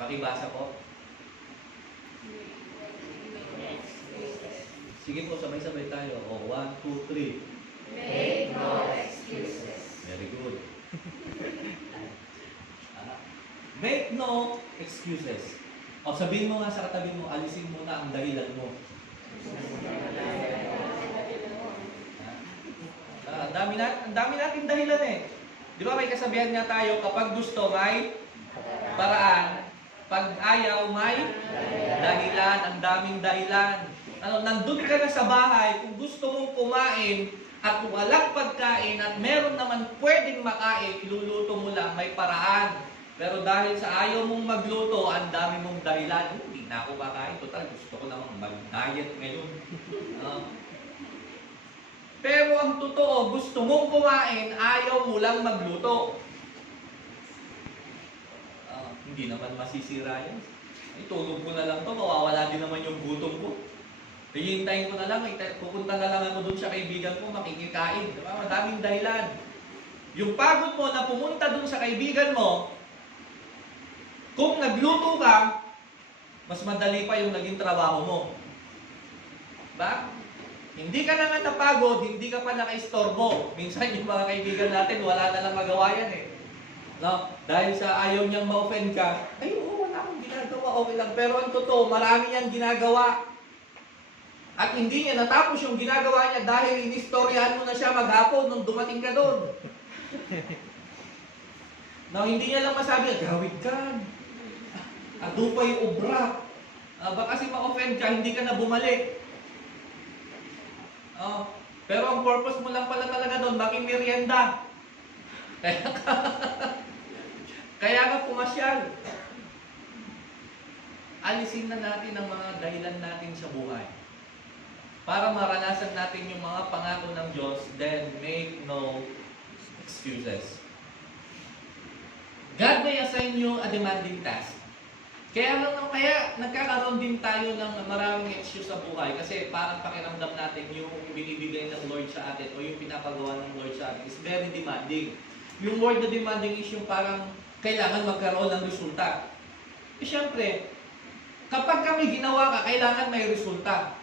Pakibasa po. Sige po, sabay-sabay tayo. O, 1, 2, 3. Make no excuses. Very good. Make no excuses. O, sabihin mo nga sa katabi mo, alisin mo na ang dahilan mo. Ang dami nating dahilan eh. Di ba may kasabihan nga tayo, kapag gusto may paraan, pag ayaw may dahilan, ang daming dahilan. Nandun ka na sa bahay, kung gusto mong kumain at walang pagkain at meron naman pwedeng makain, iluluto mo lang, may paraan. Pero dahil sa ayaw mong magluto, ang dami mong dahilan. Hindi na ako kakain. Total, gusto ko namang mag-diet ngayon. Pero ang totoo, gusto mong kumain, ayaw mo lang magluto. Hindi naman masisira yan. Ay, tulog ko na lang to, mawawala din naman yung gutom ko. Hihintayin ko na lang, pupunta na lang ako dun sa kaibigan ko, makikikain. Diba? Madaming dahilan. Yung pagod mo na pumunta dun sa kaibigan mo, kung nagluto ka, mas madali pa yung naging trabaho mo. Diba? Hindi ka na nga napagod, hindi ka pa naka-istorbo. Minsan yung mga kaibigan natin, wala na lang magawa yan eh. No? Dahil sa ayaw niyang ma-offend ka, ay oo, wala akong ginagawa, okay lang. Pero ang totoo, marami niyang ginagawa. At hindi niya natapos yung ginagawa niya dahil inistoryahan mo na siya maghapon nung dumating ka doon. No, hindi niya lang masabi, gawid ka. Ado pa yung obra. Baka kasi ma-offend ka, hindi ka na bumalik. Pero ang purpose mo lang pala talaga doon, maging merienda. Kaya ka pumasyal. Alisin na natin ang mga dahilan natin sa buhay. Para maranasan natin yung mga pangako ng Diyos, then make no excuses. God may assign you a demanding task. Kaya nagkakaroon din tayo ng maraming excuse sa buhay kasi parang pakiramdam natin yung binibigay ng Lord sa atin o yung pinapagawa ng Lord sa atin is very demanding. Yung word na demanding is yung parang kailangan magkaroon ng resulta. Eh syempre, kapag kami ginawa ka, kailangan may resulta.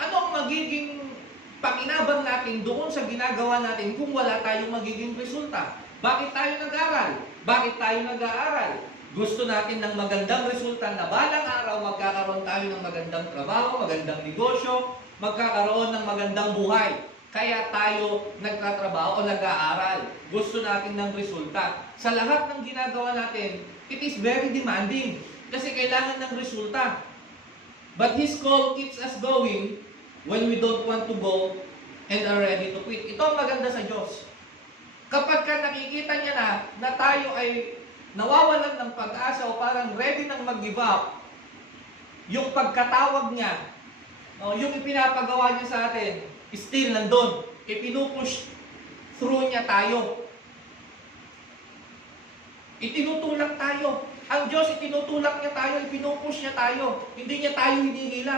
Ano ang magiging pakinabang natin doon sa ginagawa natin kung wala tayong magiging resulta? Bakit tayo nag-aaral? Bakit tayo nag-aaral? Gusto natin ng magandang resulta na balang araw magkakaroon tayo ng magandang trabaho, magandang negosyo, magkakaroon ng magandang buhay. Kaya tayo nagtatrabaho o nag-aaral. Gusto natin ng resulta. Sa lahat ng ginagawa natin, it is very demanding kasi kailangan ng resulta. But His call keeps us going when we don't want to go and are ready to quit. Ito ang maganda sa Diyos. Kapag ka nakikita niya na tayo ay nawawalan ng pag-asa o parang ready nang mag-give up, yung pagkatawag niya, yung ipinapagawa niya sa atin, still nandun. Ipinupush through niya tayo. Itinutulak tayo. Ang Diyos, itinutulak niya tayo, ipinupush niya tayo. Hindi niya tayo hinihila.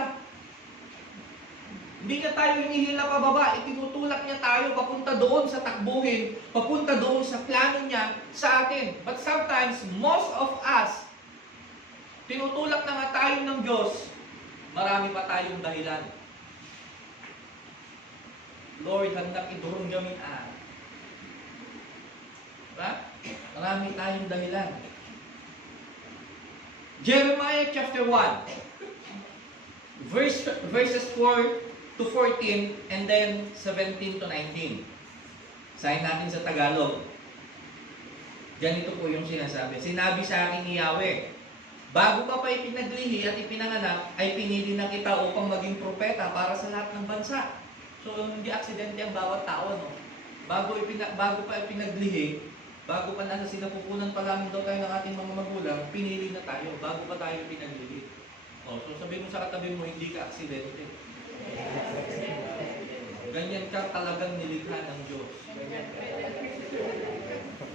Hindi niya tayo hinihila pababa. Itinutulak niya tayo papunta doon sa takbuhin, papunta doon sa plano niya sa atin. But sometimes, most of us, tinutulak na nga tayo ng Diyos, marami pa tayong dahilan. Lord, hendak iturong kami Diba? Marami tayong dahilan. Jeremiah chapter 1, verses 4 to 14, and then 17 to 19. Sahin natin sa Tagalog. Ganito po yung sinasabi. Sinabi sa akin ni Yahweh, bago ka pa ipinaglihi at ipinanganak, ay pinili na kita upang maging propeta para sa lahat ng bansa. So, hindi aksidente ang bawat tao, no? Bago pa ipinaglihi, bago pa nasa sinapupunan pa lang daw tayo ng ating mga magulang, pinili na tayo, bago pa tayo pinaglihi. So sabihin mo sa katabi mo, hindi ka aksidente. Ganyan ka talagang nilikha ng Diyos.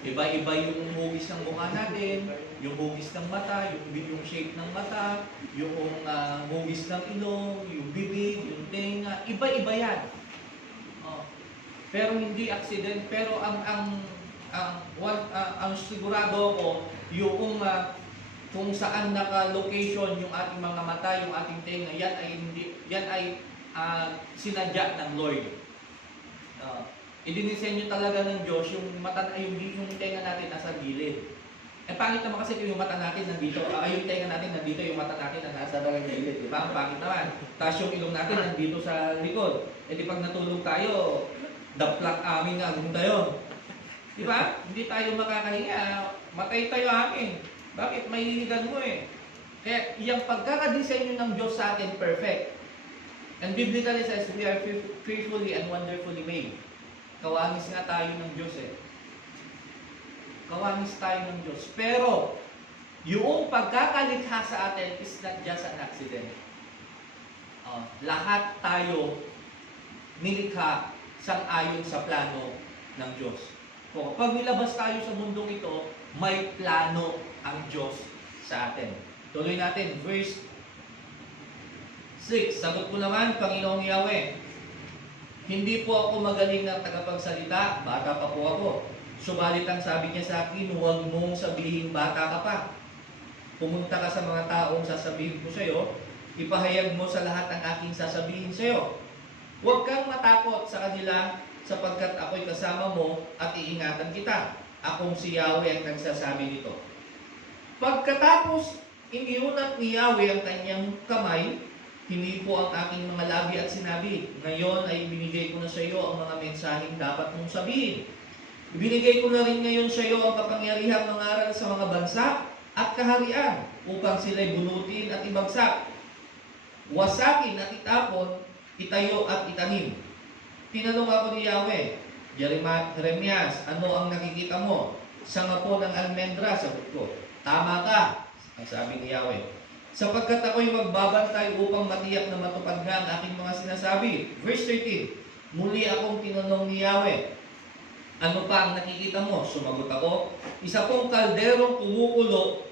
Iba-iba yung hugis ng mukha natin, yung hugis ng mata, yung shape ng mata, yung hugis ng ilong, yung bibig, yung tenga, iba-iba yan. Pero hindi accident, pero ang ang sigurado ko, yung kung saan naka-location yung ating mga mata, yung ating tenga, yan ay sinadya ng Lord. Idinisenyo talaga ng Diyos yung mata, yung tenga natin nasa gilid. Pangit naman kasi yung mata natin nandito, yung tenga natin nandito, yung mata natin na nasa dalang gilid, di ba? Ang pangit naman. Tapos yung ilong natin nandito sa likod. Di pag natulog tayo, daplak amin na agong tayo. Di ba? Hindi tayo makakahinga, matay tayo amin. Bakit? May hinihigan mo eh. Kaya yung pagkakadesenyo ng Diyos sa atin, perfect. And biblically says, we are fearfully and wonderfully made. Kawangis nga tayo ng Diyos eh. Kawangis tayo ng Diyos. Pero, yung pagkakalikha sa atin is not just an accident. Lahat tayo nilikha sang-ayon sa plano ng Diyos. So, pag nilabas tayo sa mundong ito, may plano ang Diyos sa atin. Tuloy natin, verse 6. Sagot ko naman, Panginoong Yahweh, hindi po ako magaling na tagapagsalita, bata pa po ako. Subalit ang sabi niya sa akin, huwag mong sabihin bata ka pa. Pumunta ka sa mga taong sasabihin ko sa iyo, ipahayag mo sa lahat ang aking sasabihin sa iyo. Huwag kang matakot sa kanila sapagkat ako'y kasama mo at iingatan kita. Akong si Yahweh ang nagsasabi nito. Pagkatapos, iniunat ni Yahweh ang kanyang kamay, hindi po ang aking mga labi at sinabi, ngayon ay binigay ko na sa iyo ang mga mensaheng dapat mong sabihin. Ibinigay ko na rin ngayon sa iyo ang kapangyarihang mangaral sa mga bansa at kaharian upang sila'y bunutin at ibagsak, wasakin at itapon, itayo at itanim. Tinanong ako ni Yahweh, Jeremias, ano ang nakikita mo? Sanga po ng almendra, sagot ko. Tama ka, ang sabi ni Yahweh. Sapagkat ako'y magbabantay upang matiyak na matupad nga ang aking mga sinasabi. Verse 13, muli akong tinanong ni Yahweh, ano pa ang nakikita mo? Sumagot ako, isa pong kalderong kumukulo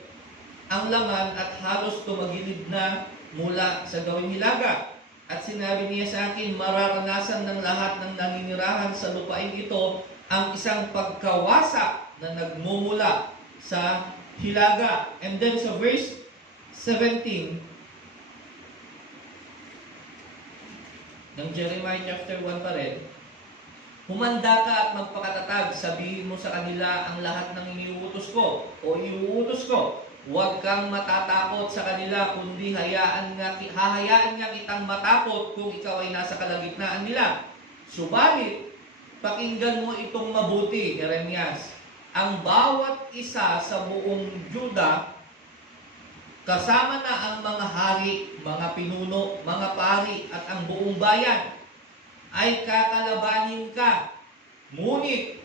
ang laman at halos tumagilid na mula sa gawing hilaga. At sinabi niya sa akin, mararanasan ng lahat ng naninirahan sa lupain ito ang isang pagkawasa na nagmumula sa hilaga. And then sa verse 17 ng Jeremiah chapter 1 pa rin, humanda ka at magpakatatag, sabihin mo sa kanila ang lahat ng iniuutos ko o iuutos ko. Huwag kang matatakot sa kanila, kundi hahayaan nga kitang matakot kung ikaw ay nasa kalagitnaan nila. Subalit, pakinggan mo itong mabuti, Jeremias. Ang bawat isa sa buong Juda, kasama na ang mga hari, mga pinuno, mga pari at ang buong bayan, ay kakalabanin ka. Ngunit,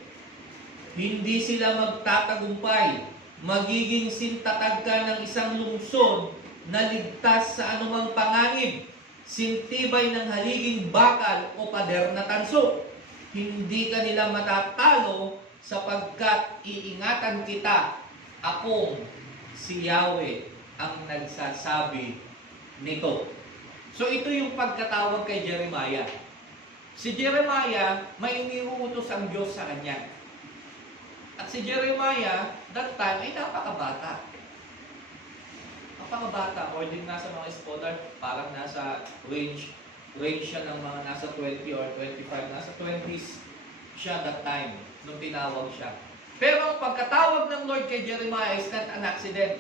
hindi sila magtatagumpay. Magiging sintatag ka ng isang lungsod na ligtas sa anumang panganib, sintibay ng haliging bakal o pader na tanso. Hindi ka nila matatalo sapagkat iingatan kita. Akong si Yahweh ang nagsasabi nito. So ito yung pagkatawag kay Jeremiah. Si Jeremiah, may iniuutos ang Diyos sa kanya. At si Jeremiah, that time, ay napakabata. Napakabata. According na sa mga scholar, parang nasa range siya ng mga nasa 20 or 25. Nasa 20s siya that time, nung tinawag siya. Pero ang pagkatawag ng Lord kay Jeremiah is not an accident.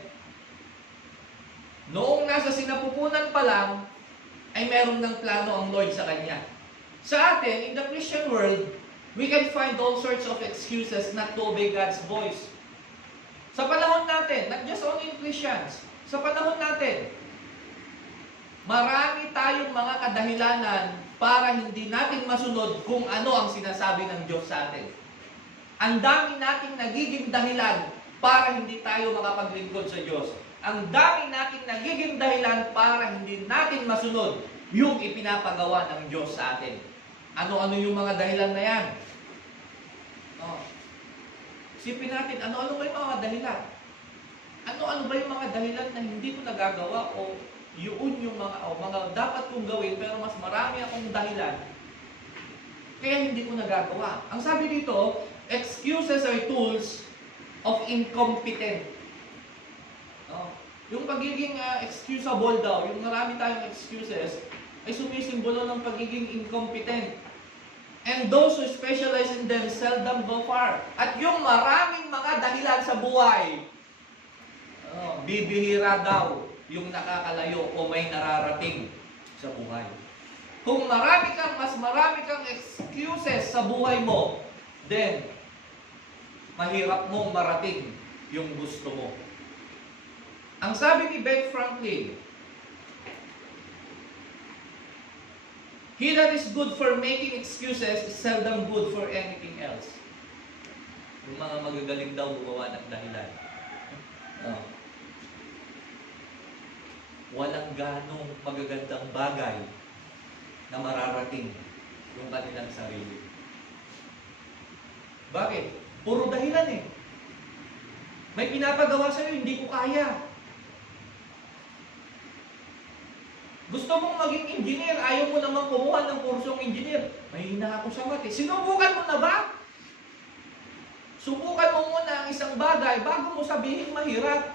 Noong nasa sinapupunan pa lang, ay meron ng plano ang Lord sa kanya. Sa atin, in the Christian world, we can find all sorts of excuses not to obey God's voice. Sa panahon natin, not just only in Christians, sa panahon natin, marami tayong mga kadahilanan para hindi natin masunod kung ano ang sinasabi ng Diyos sa atin. Ang dami nating nagiging dahilan para hindi tayo makapaglingkod sa Diyos. Ang dami nating nagiging dahilan para hindi natin masunod yung ipinapagawa ng Diyos sa atin. Ano-ano yung mga dahilan na yan? Isipin natin, ano-ano ba yung mga dahilan? Ano-ano ba yung mga dahilan na hindi ko nagagawa o yun yung mga dapat kong gawin pero mas marami akong dahilan kaya hindi ko nagagawa. Ang sabi dito, excuses are tools of incompetent. Yung pagiging excusable daw, yung marami tayong excuses, ay sumisimbolo ng pagiging incompetent. And those who specialize in them seldom go far. At yung maraming mga dahilan sa buhay, bibihira daw yung nakakalayo o may nararating sa buhay. Kung mas marami kang excuses sa buhay mo, then mahirap mong marating yung gusto mo. Ang sabi ni Ben Franklin, "He that is good for making excuses is seldom good for anything else." Yung mga magagaling daw gumawa ng dahilan. Walang ganong magagandang bagay na mararating yung kanilang sarili. Bakit? Puro dahilan eh. May pinapagawa sa'yo, hindi ko kaya. Gusto mong maging engineer, ayaw mo naman kumuha ng kursong engineer. Mahina ako sa mati. Sinubukan mo na ba? Subukan mo muna ang isang bagay bago mo sabihin mahirap.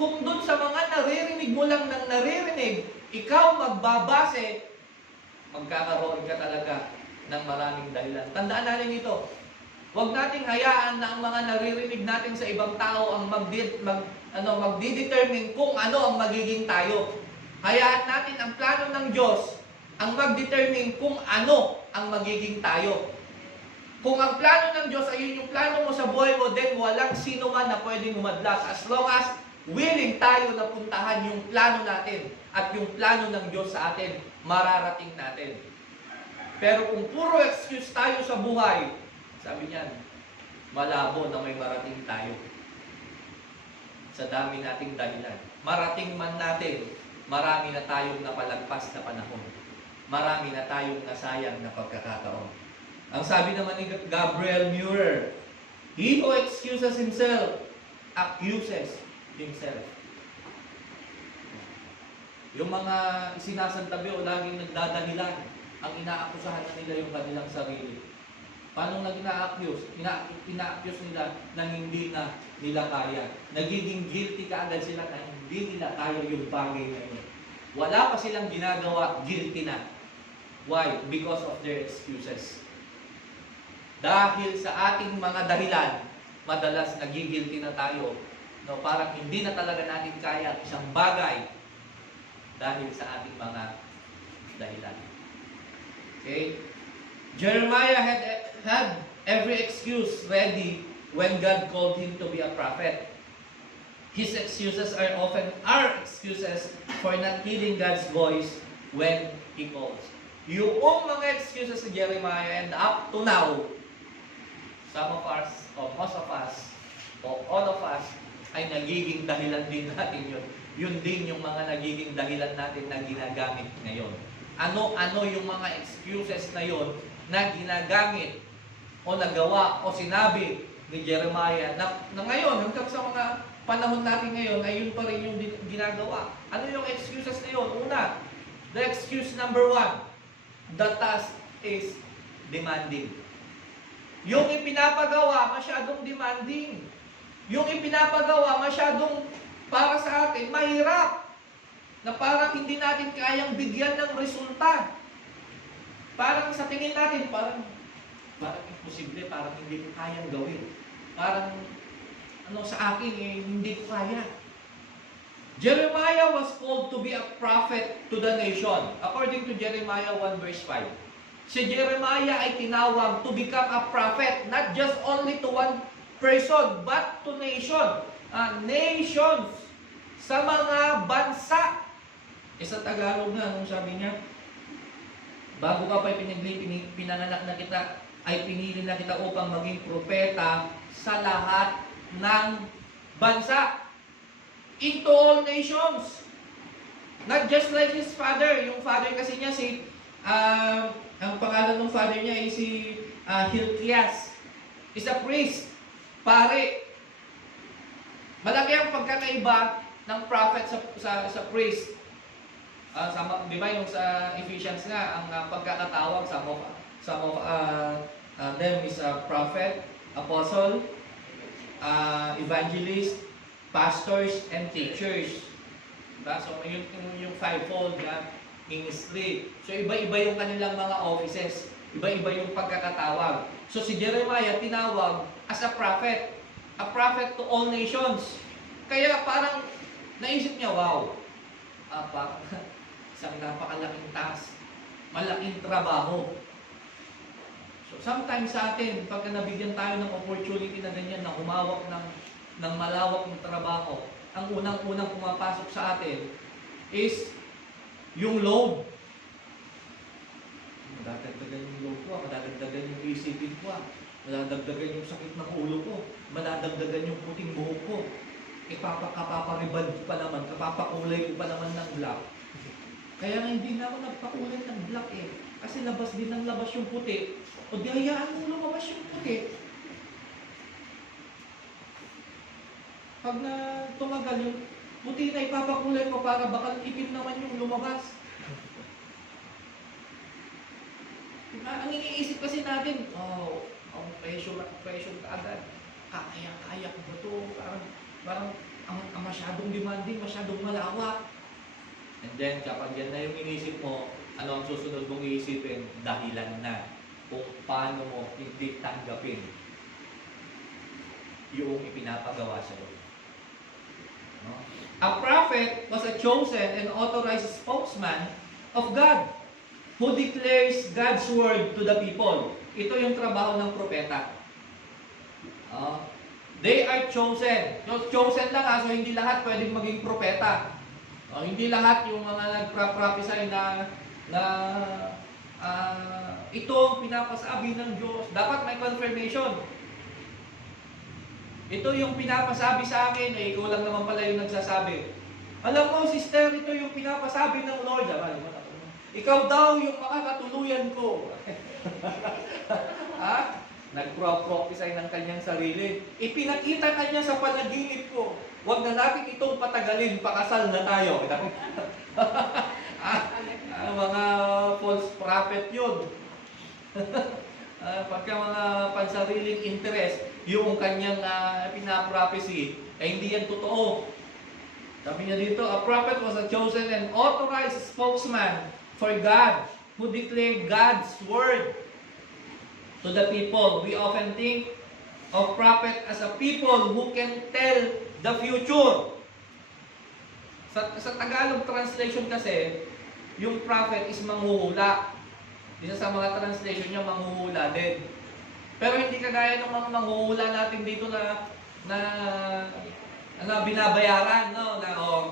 Kung doon sa mga naririnig mo lang ng naririnig, ikaw magbabase, magkakaroon ka talaga ng maraming dahilan. Tandaan natin ito. Huwag nating hayaan na ang mga naririnig natin sa ibang tao ang magdidetermine kung ano ang magiging tayo. Hayaan natin ang plano ng Diyos ang mag-determine kung ano ang magiging tayo. Kung ang plano ng Diyos ay yun yung plano mo sa buhay mo, then walang sino man na pwedeng umadlas. As long as willing tayo na puntahan yung plano natin at yung plano ng Diyos sa atin, mararating natin. Pero kung puro excuse tayo sa buhay, sabi niyan, malabo na may marating tayo. Sa dami nating dahilan. Marating man natin, marami na tayong napalagpas na panahon. Marami na tayong nasayang na pagkakataon. Ang sabi naman ni Gabriel Muir, "He who excuses himself, accuses himself." Yung mga sinasantabi o laging nagdadahilan, ang inaakusahan na nila yung kanilang sarili. Paano na ina-accuse? Ina-accuse nila na hindi na nila kaya. Nagiging guilty kaagad sila na hindi nila kaya yung bagay na yun. Wala pa silang ginagawa, guilty na. Why? Because of their excuses. Dahil sa ating mga dahilan, madalas nagigilty na tayo. No, parang hindi na talaga natin kaya isang bagay dahil sa ating mga dahilan. Okay? Jeremiah had every excuse ready when God called him to be a prophet. His excuses are often our excuses for not heeding God's voice when He calls. Yung mga excuses si Jeremiah, and up to now, some of us, or most of us, or all of us, ay nagiging dahilan din natin yun. Yun din yung mga nagiging dahilan natin na ginagamit ngayon. Ano-ano yung mga excuses na yun na ginagamit o nagawa o sinabi ni Jeremiah na ngayon, hanggang sa mga panahon natin ngayon, ay yun pa rin yung ginagawa. Ano yung excuses na yun? Una, the excuse number 1, the task is demanding. Yung ipinapagawa, masyadong demanding. Yung ipinapagawa, masyadong para sa atin, mahirap. Na parang hindi natin kayang bigyan ng resulta. Parang sa tingin natin, parang imposible, parang hindi ko kayang gawin. Parang, sa akin, hindi ko kaya. Jeremiah was called to be a prophet to the nation, according to Jeremiah 1 verse 5. Si Jeremiah ay tinawag to become a prophet, not just only to one person, but to nation. Nations, sa mga bansa. Sa Tagalog na, anong sabi niya? Bago ka pa pinanganak na kita, ay pinili na kita upang maging propeta sa lahat ng bansa. Into all nations. Not just like his father. Yung father kasi niya, ang pangalan ng father niya ay si Hilkias. Is a priest. Pare. Malaki ang pagkakaiba ng prophet sa priest. Di ba yung sa Ephesians nga, ang pagkakatawag, some of them is a prophet, apostle, evangelist, pastors, and teachers. Diba? So, yung fivefold na ministry. So, iba-iba yung kanilang mga offices. Iba-iba yung pagkakatawag. So, si Jeremiah tinawag as a prophet. A prophet to all nations. Kaya parang naisip niya, wow, parang isang napakalaking task. Malaking trabaho. So, sometimes sa atin, pagka nabigyan tayo ng opportunity na ganyan, na humawak ng malawak ng trabaho, ang unang-unang pumapasok sa atin is yung load. Madadagdagan yung load ko, madadagdagan yung isipin ko, madadagdagan yung sakit ng ulo ko, madadagdagan yung puting buhok ko, kapaparibad ko pa naman, kapapakulay ko pa naman ng black. Kaya nga hindi na ako nagpakulay ng black kasi labas din ng labas yung puti, o di hayaan mo lumabas yung puti. Pag na tumagal yung puti na ipapakulay ko para baka itim naman yung lumabas. Diba? Ang iniisip kasi natin, ang pressure ka agad. Kaya ko ba ito? Parang ang masyadong demanding, masyadong malawak. And then, kapag yan na yung iniisip mo, ano ang susunod mong iisipin? Dahilan na kung paano mo hindi tanggapin yung ipinapagawa sa'yo. No? A prophet was a chosen and authorized spokesman of God who declares God's word to the people. Ito yung trabaho ng propeta. They are chosen. So, chosen lang so hindi lahat pwedeng maging propeta. Hindi lahat yung mga nagpra-prophesy na ito ang pinapasabi ng Diyos. Dapat may confirmation. Ito yung pinapasabi sa akin, ikaw lang naman pala yung nagsasabi. Alam mo, sister, ito yung pinapasabi ng Lord. Ikaw daw yung makakatuluyan ko. Nagpro-prophesy ng kanyang sarili. Ipinakita na niya sa panaginip ko. Huwag na natin itong patagalin, pakasal na tayo. Mga false prophet yun. Pagka mga pansariling interest, yung kanyang pinaprophecy, hindi yan totoo. Sabi niya dito, a prophet was a chosen and authorized spokesman for God who declared God's word to the people. We often think of prophet as a people who can tell the future. Sa Tagalog translation kasi, yung prophet is manghuhula. Isa sa mga translation niya, manghuhula din. Pero hindi kagaya ng mga manghuhula natin dito na binabayaran, no?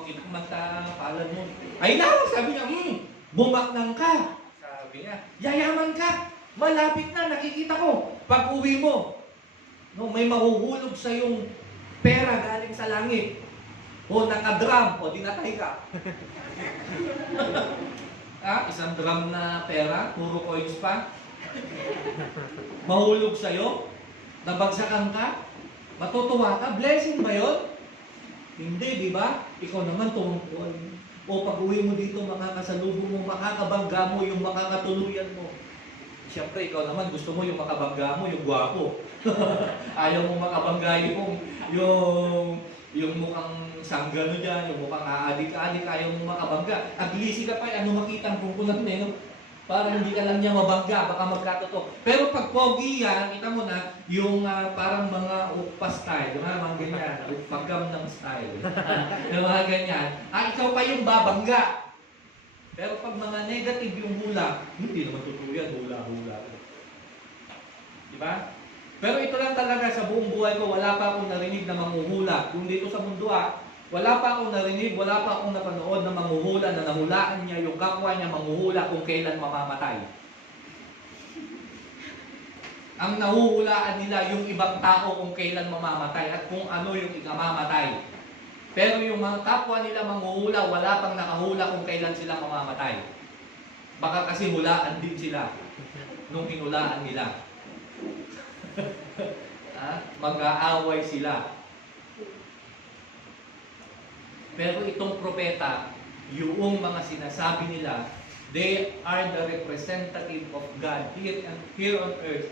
Kumanta, palad mo. Ay na, sabi niya, bumaknang ka. Sabi niya, yayaman ka. Malapit na, nakikita ko. Pag uwi mo, no, may mahuhulog sa yung pera galing sa langit. O nakadrum, o dinatay ka. Isang drum na pera, puro coins pa. Mahulog sa'yo, nabagsakan ka, matutuwa ka, blessing ba yun? Hindi, di ba? Ikaw naman tungkol. O pag-uwi mo dito, makakasalubong mo, makakabangga mo yung makakatuluyan mo. Siyempre, ikaw naman gusto mo yung makabangga mo, yung gwapo. Ayaw mo makabangga yung mukhang sanggano dyan, yung mukhang aadik-adik, ayaw mo makabangga. Aglisi ka pa, ano makita ang pupunan no? Para hindi ka lang niya mabangga, baka magkatoto. Pero pag pogi yan, kita mo na, yung parang mga ukpa style, yung mga ganyan, ukpagam ng style. Yung mga ganyan. Ikaw pa yung babangga. Pero pag mga negative yung hula, hindi naman totoo yan, hula-hula. Diba? Pero ito lang talaga sa buong buhay ko, wala pa akong narinig na manghuhula. Kung dito sa mundo wala pa akong narinig, wala pa akong napanood na manghuhula, na nahulaan niya yung kapwa niya manghuhula kung kailan mamamatay. Ang nahuhulaan nila yung ibang tao kung kailan mamamatay at kung ano yung ikamamatay. Pero yung mga kapwa nila manghuhula, wala pang nakahula kung kailan sila mamamatay. Baka kasi hulaan din sila nung hinulaan nila. Mag-aaway sila. Pero itong propeta, yung mga sinasabi nila, they are the representative of God here on earth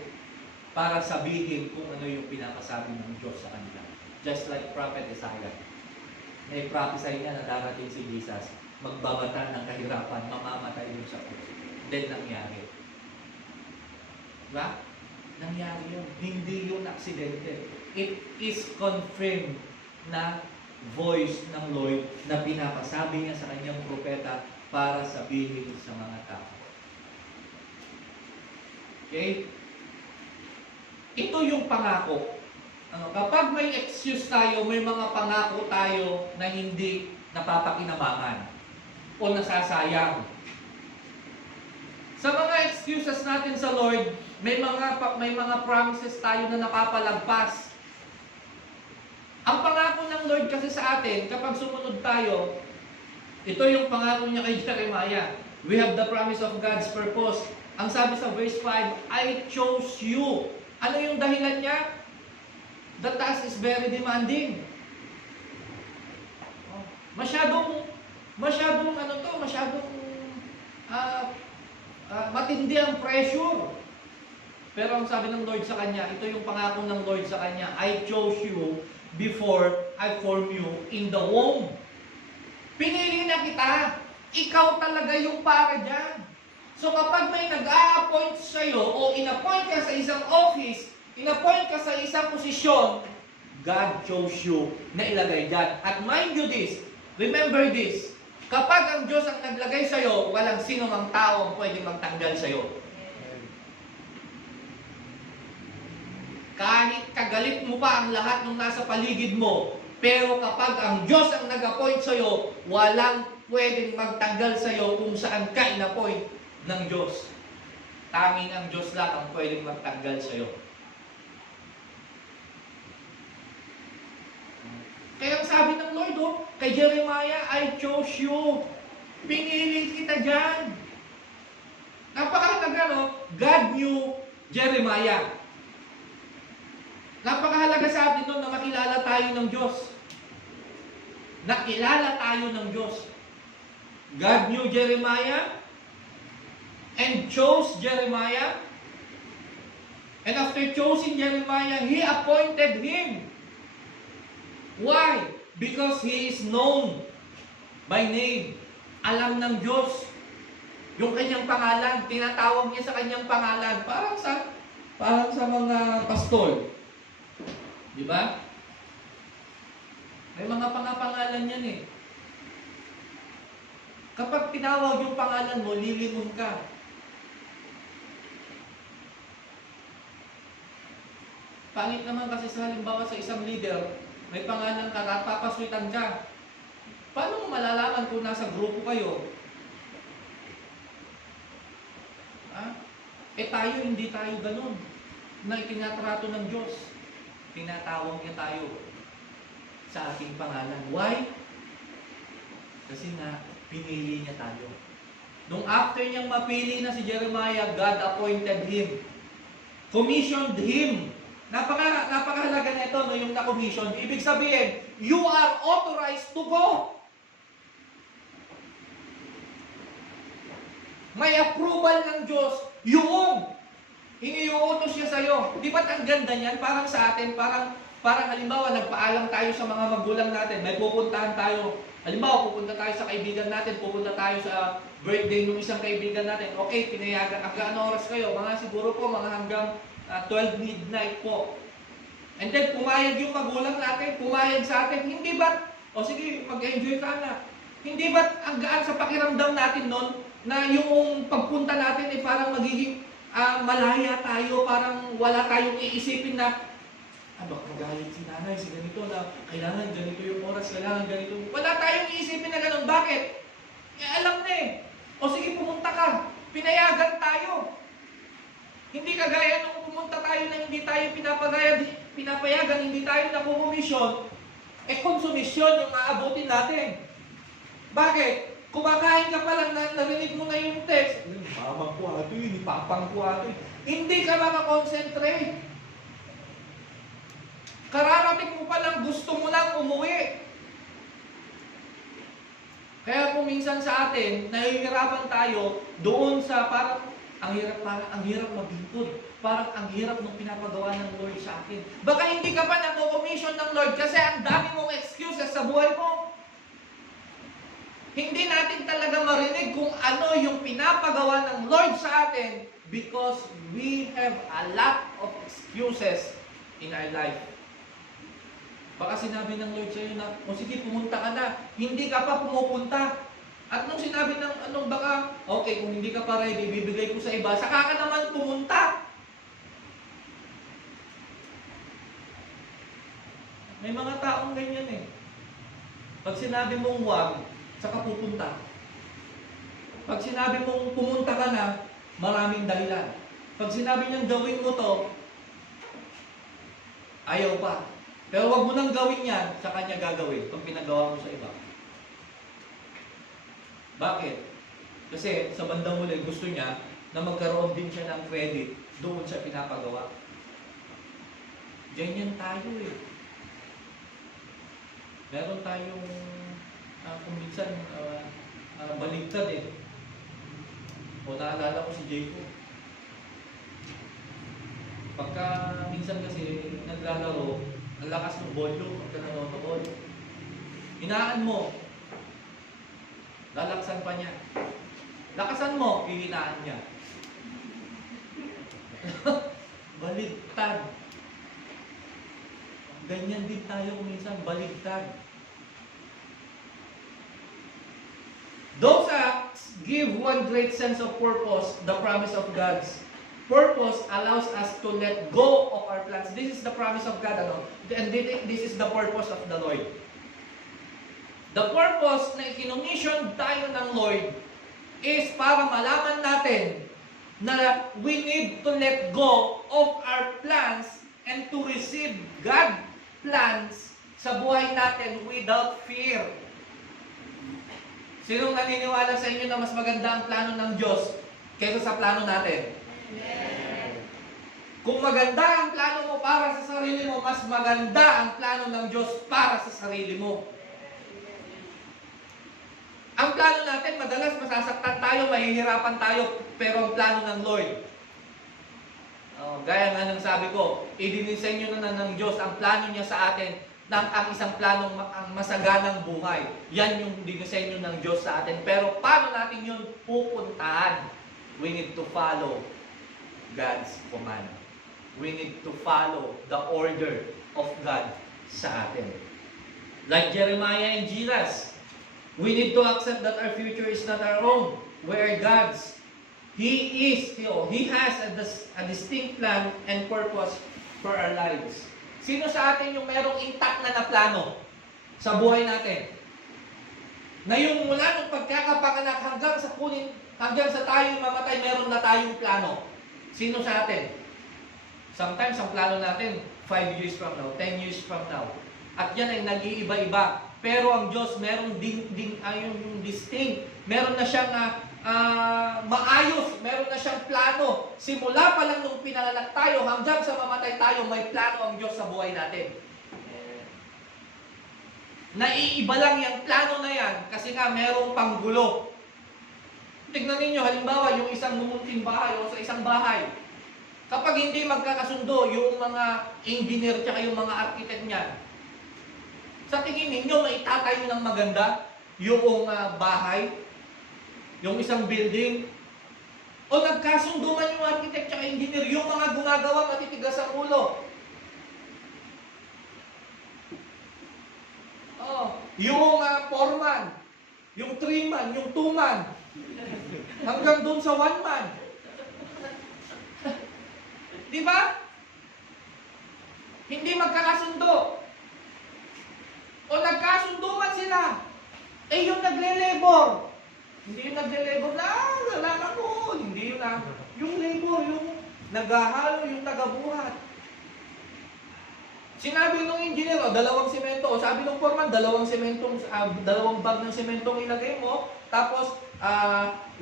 para sabihin kung ano yung pinapasabi ng Diyos sa kanila. Just like Prophet Isaiah. May prophesy niya na darating si Jesus, magbabata ng kahirapan, mamamatay din sa krus. Then nangyari. Diba? Nangyari yun. Hindi yun aksidente. It is confirmed na voice ng Lord na pinapasabi niya sa kanyang propeta para sabihin sa mga tao. Okay? Ito yung pangako. Kapag may excuse tayo, may mga pangako tayo na hindi napapakinamaman o nasasayang. Sa mga excuses natin sa Lord, may mga promises tayo na napapalagpas. Ang pangako ng Lord kasi sa atin, kapag sumunod tayo, ito yung pangako niya kay Jeremiah. We have the promise of God's purpose. Ang sabi sa verse 5, I chose you. Ano yung dahilan niya? The task is very demanding. Masyadong matindi ang pressure. Pero ang sabi ng Lord sa kanya, ito yung pangako ng Lord sa kanya, I chose you before I formed you in the womb. Pinili na kita. Ikaw talaga yung para dyan. So kapag may nag-a-appoint sa'yo o in-appoint ka sa isang office, in-appoint ka sa isang posisyon, God chose you na ilagay dyan. At mind you this, remember this, kapag ang Diyos ang naglagay sa'yo, walang sino mang tao ang pwedeng magtanggal sa'yo. Kahit kagalit mo pa ang lahat ng nasa paligid mo, pero kapag ang Diyos ang nag-appoint sa'yo, walang pwedeng magtanggal sa'yo kung saan ka in-appoint ng Diyos. Tanging ang Diyos lang ang pwedeng magtanggal sa'yo. Kaya ang sabi ng Lord, kay Jeremiah, I chose you. Pinili kita dyan. Napakahalaga, God knew Jeremiah. Napakahalaga sa atin na makilala tayo ng Diyos. Nakilala tayo ng Diyos. God knew Jeremiah and chose Jeremiah. And after choosing Jeremiah, He appointed him. Why? Because he is known by name. Alam ng Diyos. Yung kanyang pangalan, tinatawag niya sa kanyang pangalan. Parang sa mga pastor. Di ba? May mga pangalan yan eh. Kapag tinawag yung pangalan mo, lilingon ka. Pangit naman kasi sa halimbawa sa isang leader, may pangalan ka at papaswitan ka. Paano mo malalaman kung nasa grupo kayo? Tayo, hindi tayo ganun. Na itinatrato ng Diyos. Tinatawag niya tayo sa ating pangalan. Why? Kasi nga, pinili niya tayo. Nung after niyang mapili na si Jeremiah, God appointed him. Commissioned him. Napakahalaga na ito, yung na-commission. Ibig sabihin, you are authorized to go. May approval ng Diyos, yung iniuutos siya sa'yo. Di ba't ang ganda niyan? Parang sa atin, parang halimbawa, nagpaalam tayo sa mga magulang natin. May pupuntahan tayo. Halimbawa, pupunta tayo sa kaibigan natin, pupunta tayo sa birthday ng isang kaibigan natin. Okay, pinayagan. Hanggang ano oras kayo? Siguro po, hanggang 12 midnight po. And then, pumayag yung magulang natin, pumayag sa atin. Hindi ba't, sige, mag-enjoy ka na. Hindi ba't ang gaan sa pakiramdam natin nun, na yung pagpunta natin ay parang magiging malaya tayo, parang wala tayong iisipin na, baka magalit si nanay, si ganito na, kailangan ganito yung oras, kailangan ganito. Wala tayong iisipin na ganun. Bakit? Alam na eh. Sige, pumunta ka. Pinayagan tayo. Hindi kagaya nung pumunta tayo na hindi tayo pinapayagan, hindi tayo nakukomisyon, konsumisyon yung aabutin natin. Bakit? Kumakain ka pa lang, narinig mo na yung text. Mama ko ato yun, papang ko ato yun. Hindi ka makakonsentrate. Kararating mo pa lang, gusto mo lang umuwi. Kaya kung minsan sa atin, nahihirapan tayo doon sa parang ang hirap maglingkod. parang ang hirap nung pinapagawa ng Lord sa akin. Baka hindi ka pa nako-commission ng Lord kasi ang dami mong excuses sa buhay mo. Hindi natin talaga marinig kung ano yung pinapagawa ng Lord sa atin because we have a lot of excuses in our life. Baka sinabi ng Lord sa'yo na, o sige, pumunta ka na. Hindi ka pa pumupunta. At nung sinabi ng baka, okay, kung hindi ka pa ready, bibigay ko sa iba, saka ka naman pumunta. May mga taong ganyan eh. Pag sinabi mong wag, saka pupunta. Pag sinabi mong pumunta ka na, maraming dahilan. Pag sinabi niyang gawin mo to, ayaw pa. Pero wag mo nang gawin yan, sa kanya gagawin pag pinagawa mo sa iba. Bakit? Kasi sa bandang huli, gusto niya na magkaroon din siya ng credit doon sa pinapagawa. Ganyan tayo eh. Meron tayong kung minsan baligtad eh. O naalala ko si Jacob. Pagka minsan kasi naglalaro, ang lakas ng volume pagka nanonood. Hinaan mo, lalaksan pa niya. Lakasan mo, hihinaan niya. Baligtad. Ganyan din tayo kung minsan, baligtad. Those acts give one great sense of purpose, the promise of God's purpose allows us to let go of our plans. This is the promise of God, and this is the purpose of the Lord. The purpose na ikinommission tayo ng Lord is para malaman natin na we need to let go of our plans and to receive God's plans sa buhay natin without fear. Sinong naniniwala sa inyo na mas maganda ang plano ng Diyos kaysa sa plano natin? Amen. Kung maganda ang plano mo para sa sarili mo, mas maganda ang plano ng Diyos para sa sarili mo. Ang plano natin, madalas masasaktan tayo, mahihirapan tayo, pero ang plano ng Lord, gaya nga ng sabi ko, idinisenyo na ng Diyos ang plano niya sa atin ng ang isang planong ang masaganang buhay. Yan yung dinisenyo ng Diyos sa atin. Pero paano natin yun pupuntahan? We need to follow God's command. We need to follow the order of God sa atin. Like Jeremiah and Jesus, we need to accept that our future is not our own. We are God's. He has a distinct plan and purpose for our lives. Sino sa atin yung merong intact na plano sa buhay natin? Na yung mula nung pagkakapanganak hanggang sa tayo mamatay, meron na tayong plano. Sino sa atin? Sometimes ang plano natin 5 years from now, 10 years from now. At yan ay nag-iiba-iba. Pero ang Diyos meron yung distinct. Meron na siyang maayos, meron na siyang plano. Simula pa lang nung pinanganak tayo hanggang sa mamatay tayo, may plano ang Diyos sa buhay natin. Naiiba lang yung plano na yan kasi nga merong panggulo. Tignan ninyo, halimbawa, yung isang mumunting bahay o sa isang bahay. Kapag hindi magkakasundo yung mga engineer at yung mga architect niyan, sa tingin ninyo, maitatayo ng maganda yung bahay, yung isang building, o nagkasundo man yung architect at engineer, yung mga gumagawa matitigas ang ulo. Yung foreman, yung 3-man, yung 2-man, hanggang doon sa 1-man. Di ba? Hindi magkakasundo. O nagkasundo man sila. Yung nagle-labor. Hindi yung nagle-labor na, wala na po. Hindi yun na. Yung labor, yung naghahalo, yung tagabuhat. Sinabi nung engineer, 2 semento. O sabi nung foreman, 2 sementong, 2 bag ng sementong ilagay mo. Tapos, 8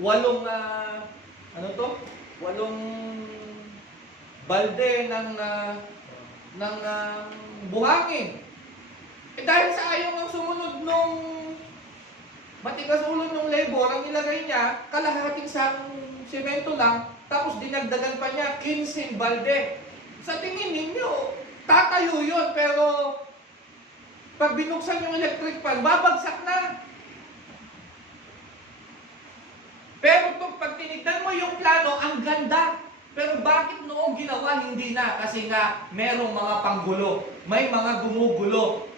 balde ng buhangin. Dahil sa ayaw ng sumunod nung matigas ulo ng labor, ang nilagay niya, kalahating sakong semento lang, tapos dinagdagan pa niya 15 balde. Sa tingin ninyo, tatayo yun, pero pag binuksan yung electric fan, babagsak na. Pero pag tinignan mo yung plano, ang ganda. Pero bakit noong ginawa, hindi na? Kasi nga, merong mga panggulo. May mga gumugulo.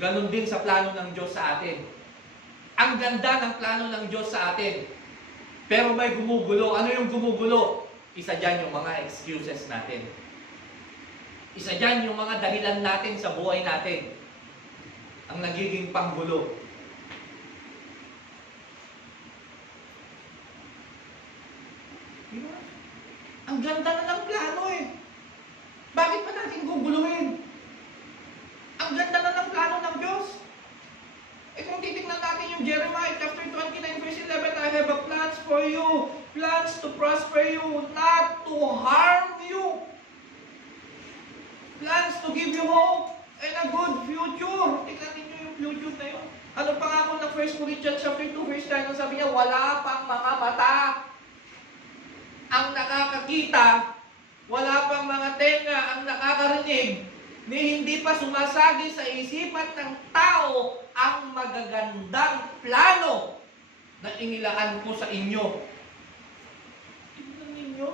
Ganon din sa plano ng Diyos sa atin. Ang ganda ng plano ng Diyos sa atin. Pero may gumugulo. Ano yung gumugulo? Isa dyan yung mga excuses natin. Isa dyan yung mga dahilan natin sa buhay natin. Ang nagiging panggulo. Diba? Ang ganda na ng plano eh. Bakit pa natin guguluhin? Ang ganda na ng plano ng Diyos. Eh kung titignan natin yung Jeremiah chapter 29 verse 11, I have a plans for you, plans to prosper you, not to harm you. Plans to give you hope and a good future. Tignan ninyo yung future na yun. Ano pa nga ako ng 1 Corinthians chapter 2 verse 9, ang sabi niya, wala pang mga mata ang nakakakita, wala pang mga tenga ang nakakarinig, ni hindi pa sumasagi sa isipan ng tao ang magagandang plano na inilaan ko sa inyo. Tingnan ninyo,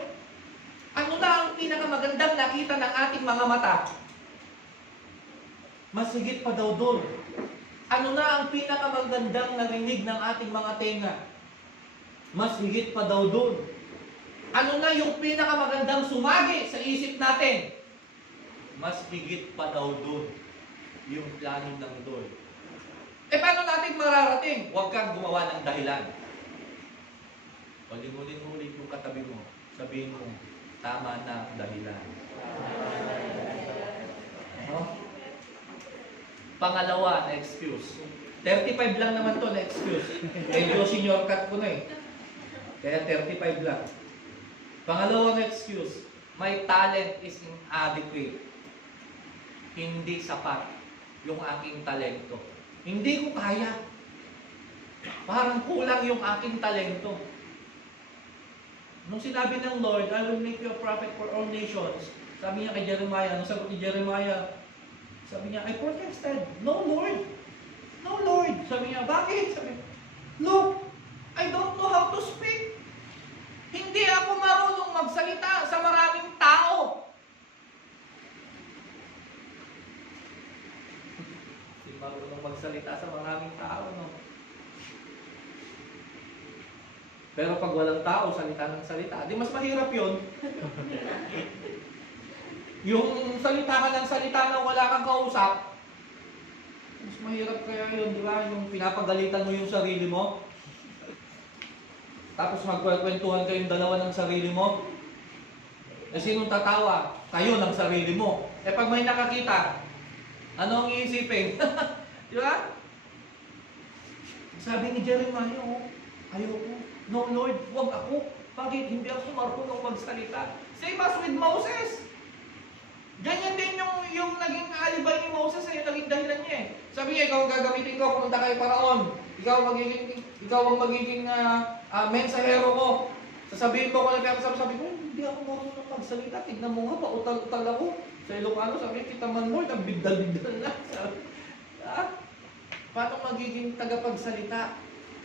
ano na ang pinakamagandang nakita ng ating mga mata? Mas higit pa daw doon. Ano na ang pinakamagandang narinig ng ating mga tenga? Mas higit pa daw doon. Ano na yung pinakamagandang sumagi sa isip natin? Mas higit pa daw doon yung plano ng Lord. Eh paano natin mararating? Huwag kang gumawa ng dahilan. Palingunin mo ulit yung katabi mo. Sabihin mo, tama na ang dahilan. Pangalawa na excuse. 35 lang naman to na excuse. Medyo senior cut ko na eh. Kaya 35 lang. Pangalawang excuse, my talent is inadequate. Hindi sapat yung aking talento. Hindi ko kaya. Parang kulang yung aking talento. Nung sinabi ng Lord, I will make you a prophet for all nations, sabi niya kay Jeremiah, ano sagot ni Jeremiah? Sabi niya, I protested. No, Lord. No, Lord. Sabi niya, bakit? Sabi niya, look, I don't know how to speak. Hindi ako marunong magsalita sa maraming tao. Hindi marunong magsalita sa maraming tao, no? Pero pag walang tao, salita ng salita, di mas mahirap yun. Yung salita ka ng salita na wala kang kausap, mas mahirap kaya yun, di ba? Yung pinapagalitan mo yung sarili mo, tapos magkwentuhan kayong dalawa ng sarili mo. Eh sinong tatawa? Kayo ng sarili mo. Eh pag may nakakita, ano ang iisipin? Di ba? Sabi ni Jeremiah, oh, ayoko. No Lord, wag ako. Bakit? Hindi ako marunong magsalita. Same as with Moses. Ganyan din yung naging alibay ni Moses ay yung naging dahilan niya eh. Sabi niya, ikaw ang gagamitin ko, pumunta kay Paraon. Ikaw ang magiging mensahero ko. Sasabihin ko kung sabi ko, hindi ako marunong magsalita. Tignan mo nga, pautal-utal ako. Sa Ilocano, sabi kita man Lord, ang bigdal-bigdal na. Paano magiging tagapagsalita?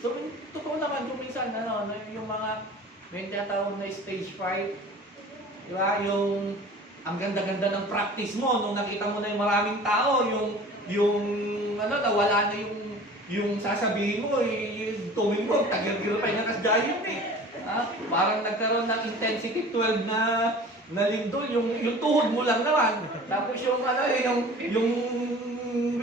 So, totoo naman kung minsan, yung mga may tinatawag na stage fright. Di ba? Yung ang ganda-ganda ng practice mo nung nakita mo na yung maraming tao, nawala na yung sasabihin mo, yung tuwing mo, tagil-gil pa yung nakasdayon eh. Parang nagkaroon ng intensity 12 na lindol, yung tuhod mo lang naman. Tapos yung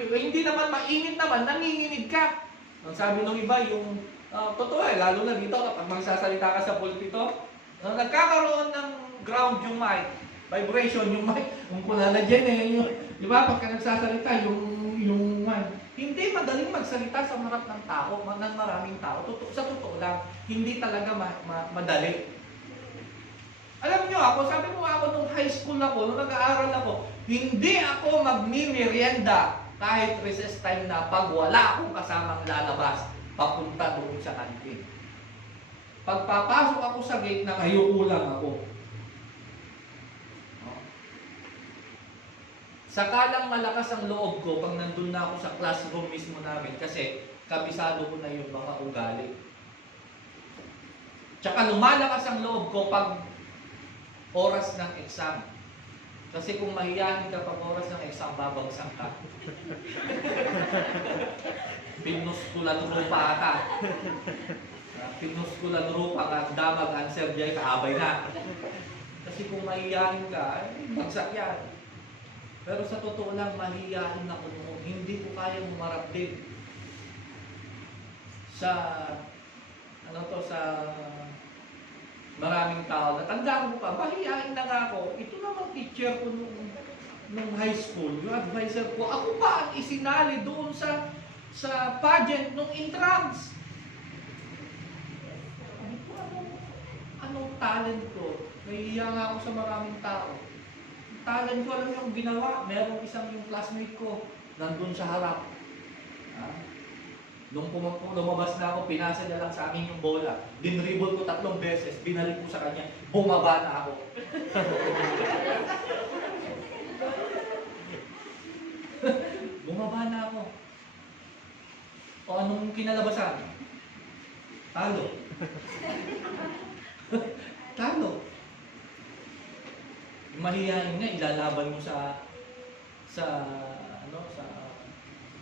hindi naman mainit naman, nanginginig ka. Ang sabi ng iba, yung totoo lalo na dito kapag magsasalita ka sa pulpito, nagkakaroon ng ground yung mic, vibration yung mic, kung kuna na dyan di ba, pagka nagsasalita, yung mic, hindi madaling magsalita sa harap ng tao, ng maraming tao. Sa totoo lang, hindi talaga madali. Alam nyo ako, sabi mo ako nung high school ako, nung nag-aaral ako, hindi ako magmimerienda kahit recess time na pag wala akong kasamang lalabas, papunta doon sa kantin. Pagpapasok ako sa gate, nakayuko lang ako. Sakalang malakas ang loob ko pag nandun na ako sa classroom mismo namin kasi kabisado ko na yung mga ugali. Tsaka lumalakas ang loob ko pag oras ng exam. Kasi kung mahiyain ka pag oras ng exam, babagsak ka. Pinuskulan rupa ka. Pinuskulan rupa ka, damag answer dyan, kaabay na. Kasi kung mahiyain ka, bagsak yan. Pero sa totoo lang, mahiyain ako noon. Hindi ko kaya umarap din. Sa maraming tao. Natandaan ko pa, mahiyain na nga ako. Ito namang teacher ko nung high school, yung advisor ko. Ako pa ang isinali doon sa pageant nung entrance. Anong talent ko? Nahihiya nga ako sa maraming tao. Talent ko alam yung ginawa. Merong isang yung classmate ko nandun sa harap. Nung lumabas na ako, pinasa niya lang sa akin yung bola. Dinribble ko 3 beses, binalik ko sa kanya, bumaba na ako. Bumaba na ako. O anong kinalabasan? Talo. Talo. Mahihayin nga, ilalaban mo sa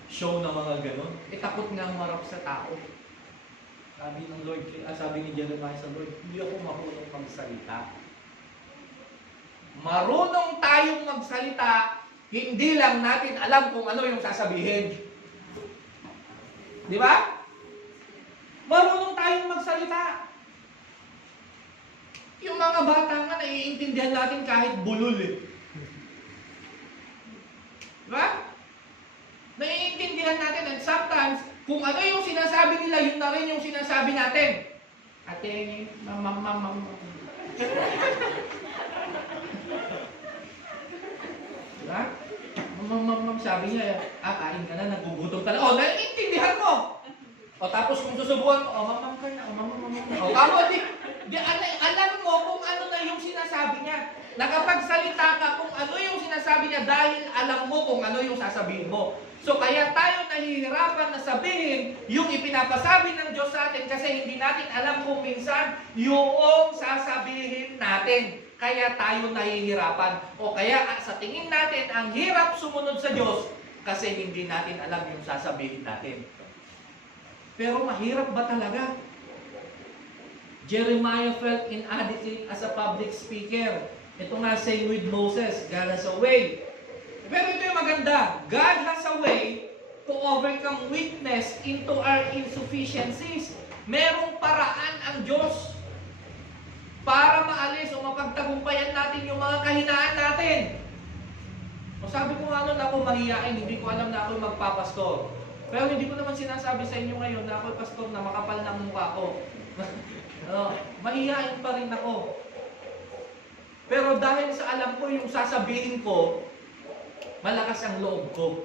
show na mga ganon. Takot nga marap sa tao. Sabi ng Lord, sabi ni Jeremiah sa Lord, hindi ako marunong magsalita. Marunong tayong magsalita, hindi lang natin alam kung ano yung sasabihin. Di ba? Marunong tayong magsalita. Yung mga bata nga, naiintindihan natin kahit bulol eh. Diba? Naiintindihan natin and sometimes, kung ano yung sinasabi nila, yun na rin yung sinasabi natin. Ate, mamamamam. Diba? Mamamamam, sabi niya, kain ka na, nagugutom ka na. O, naiintindihan mo. O, tapos kung susubukan mo, mamam ka na, mamamamam. O, kamo, alam mo kung ano na yung sinasabi niya. Nakapagsalita ka kung ano yung sinasabi niya dahil alam mo kung ano yung sasabihin mo. So kaya tayo nahihirapan na sabihin yung ipinapasabi ng Diyos sa atin kasi hindi natin alam kung minsan yung sasabihin natin. Kaya tayo nahihirapan. O kaya sa tingin natin ang hirap sumunod sa Diyos kasi hindi natin alam yung sasabihin natin. Pero mahirap ba talaga? Jeremiah felt inadequate as a public speaker. Ito nga same with Moses, God has a way. Pero ito yung maganda. God has a way to overcome weakness into our insufficiencies. Merong paraan ang Diyos para maalis o mapagtagumpayan natin yung mga kahinaan natin. O sabi ko nga nun, ako mahihain, hindi ko alam na ako magpapastor. Pero hindi ko naman sinasabi sa inyo ngayon na ako pastor na makapal ng mukha ko. Mahihain pa rin ako. Pero dahil sa alam ko yung sasabihin ko, malakas ang loob ko.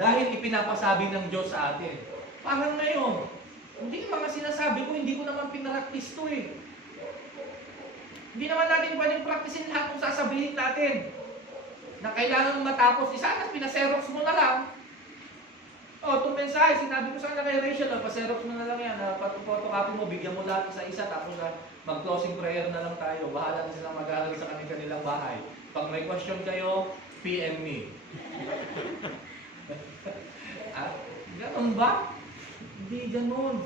Dahil ipinapasabi ng Diyos sa atin. Parang ngayon, hindi yung mga sinasabi ko, hindi ko naman pinaraktis to eh. Hindi naman natin pwedeng praktisin lahat kung sasabihin natin. Na kailangan matapos, sana pinaserox mo na lang. O, itong mensahe, sinabi ko sana kay Rachel, paserox mo na lang yan, photocopy mo, bigyan mo lahat sa isa, tapos mag-closing prayer na lang tayo. Bahala na silang mag-aaral sa kanilang bahay. Pag may question kayo, PM me. Ganun ba? Hindi ganun.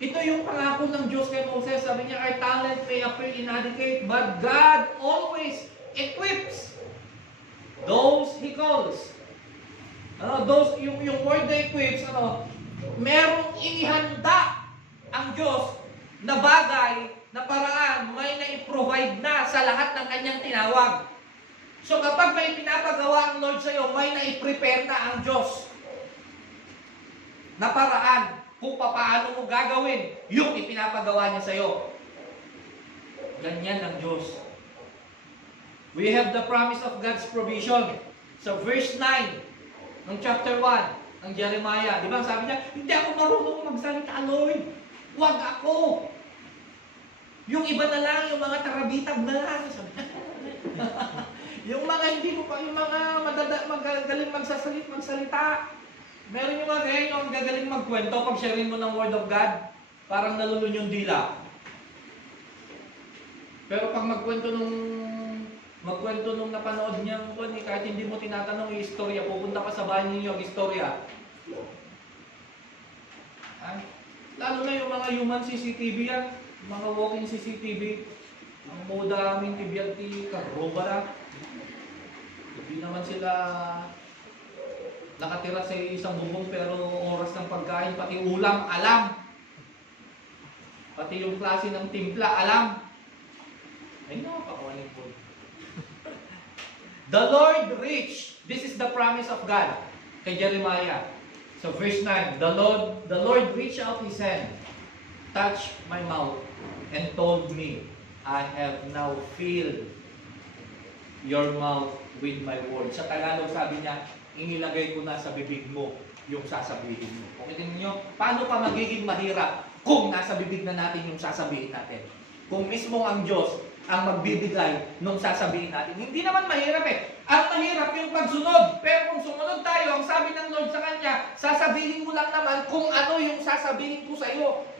Ito yung pangako ng Diyos kay Moses. Sabi niya, our talent may appear inadequate, but God always equips those He calls. Yung word na equips, merong inihanda ang Diyos na bagay, na paraan, may na-provide na sa lahat ng kanyang tinawag. So kapag may pinapagawa ang Lord sa iyo, may na-prepare na ang Diyos na paraan kung paano mo gagawin yung ipinapagawa niya sa iyo. Ganyan ang Diyos. We have the promise of God's provision. Sa verse 9 ng chapter 1 ng Jeremiah, di ba? Sabi niya, hindi ako marunong magsalita, Lord. Wag ako. Yung iba na lang, yung mga tarabitag na lang. Yung mga hindi mo pa, yung mga magagaling magsalita. Meron yung mga ganyan, yung gagaling magkwento pag sharing mo ng Word of God. Parang nalulun yung dila. Pero pag magkwento nung napanood niyang kahit hindi mo tinatanong yung istorya, pupunta ka sa bahay niyo yung istorya. Lalo na yung mga human CCTV yan, mga walking CCTV, ang daming tibyalti, karobara. Hindi naman sila nakatira sa isang bubong pero oras ng pagkain, pati ulam, alam. Pati yung klase ng timpla, alam. Ay, napakawaling po. The Lord reached. This is the promise of God kay Jeremiah. So verse 9, the Lord reached out His hand, touched my mouth, and told me, I have now filled your mouth with my word. Sa Tagalog sabi niya, inilagay ko na sa bibig mo yung sasabihin mo. Okay, tingnan nyo, paano pa magiging mahirap kung nasa bibig na natin yung sasabihin natin? Kung mismo ang Diyos ang magbibigay nung sasabihin natin. Hindi naman mahirap eh. Ang mahirap yung pagsunod. Pero kung sumunod tayo, ang sabi ng Lord sa Kanya, sasabihin mo lang naman kung ano yung sasabihin ko sa iyo.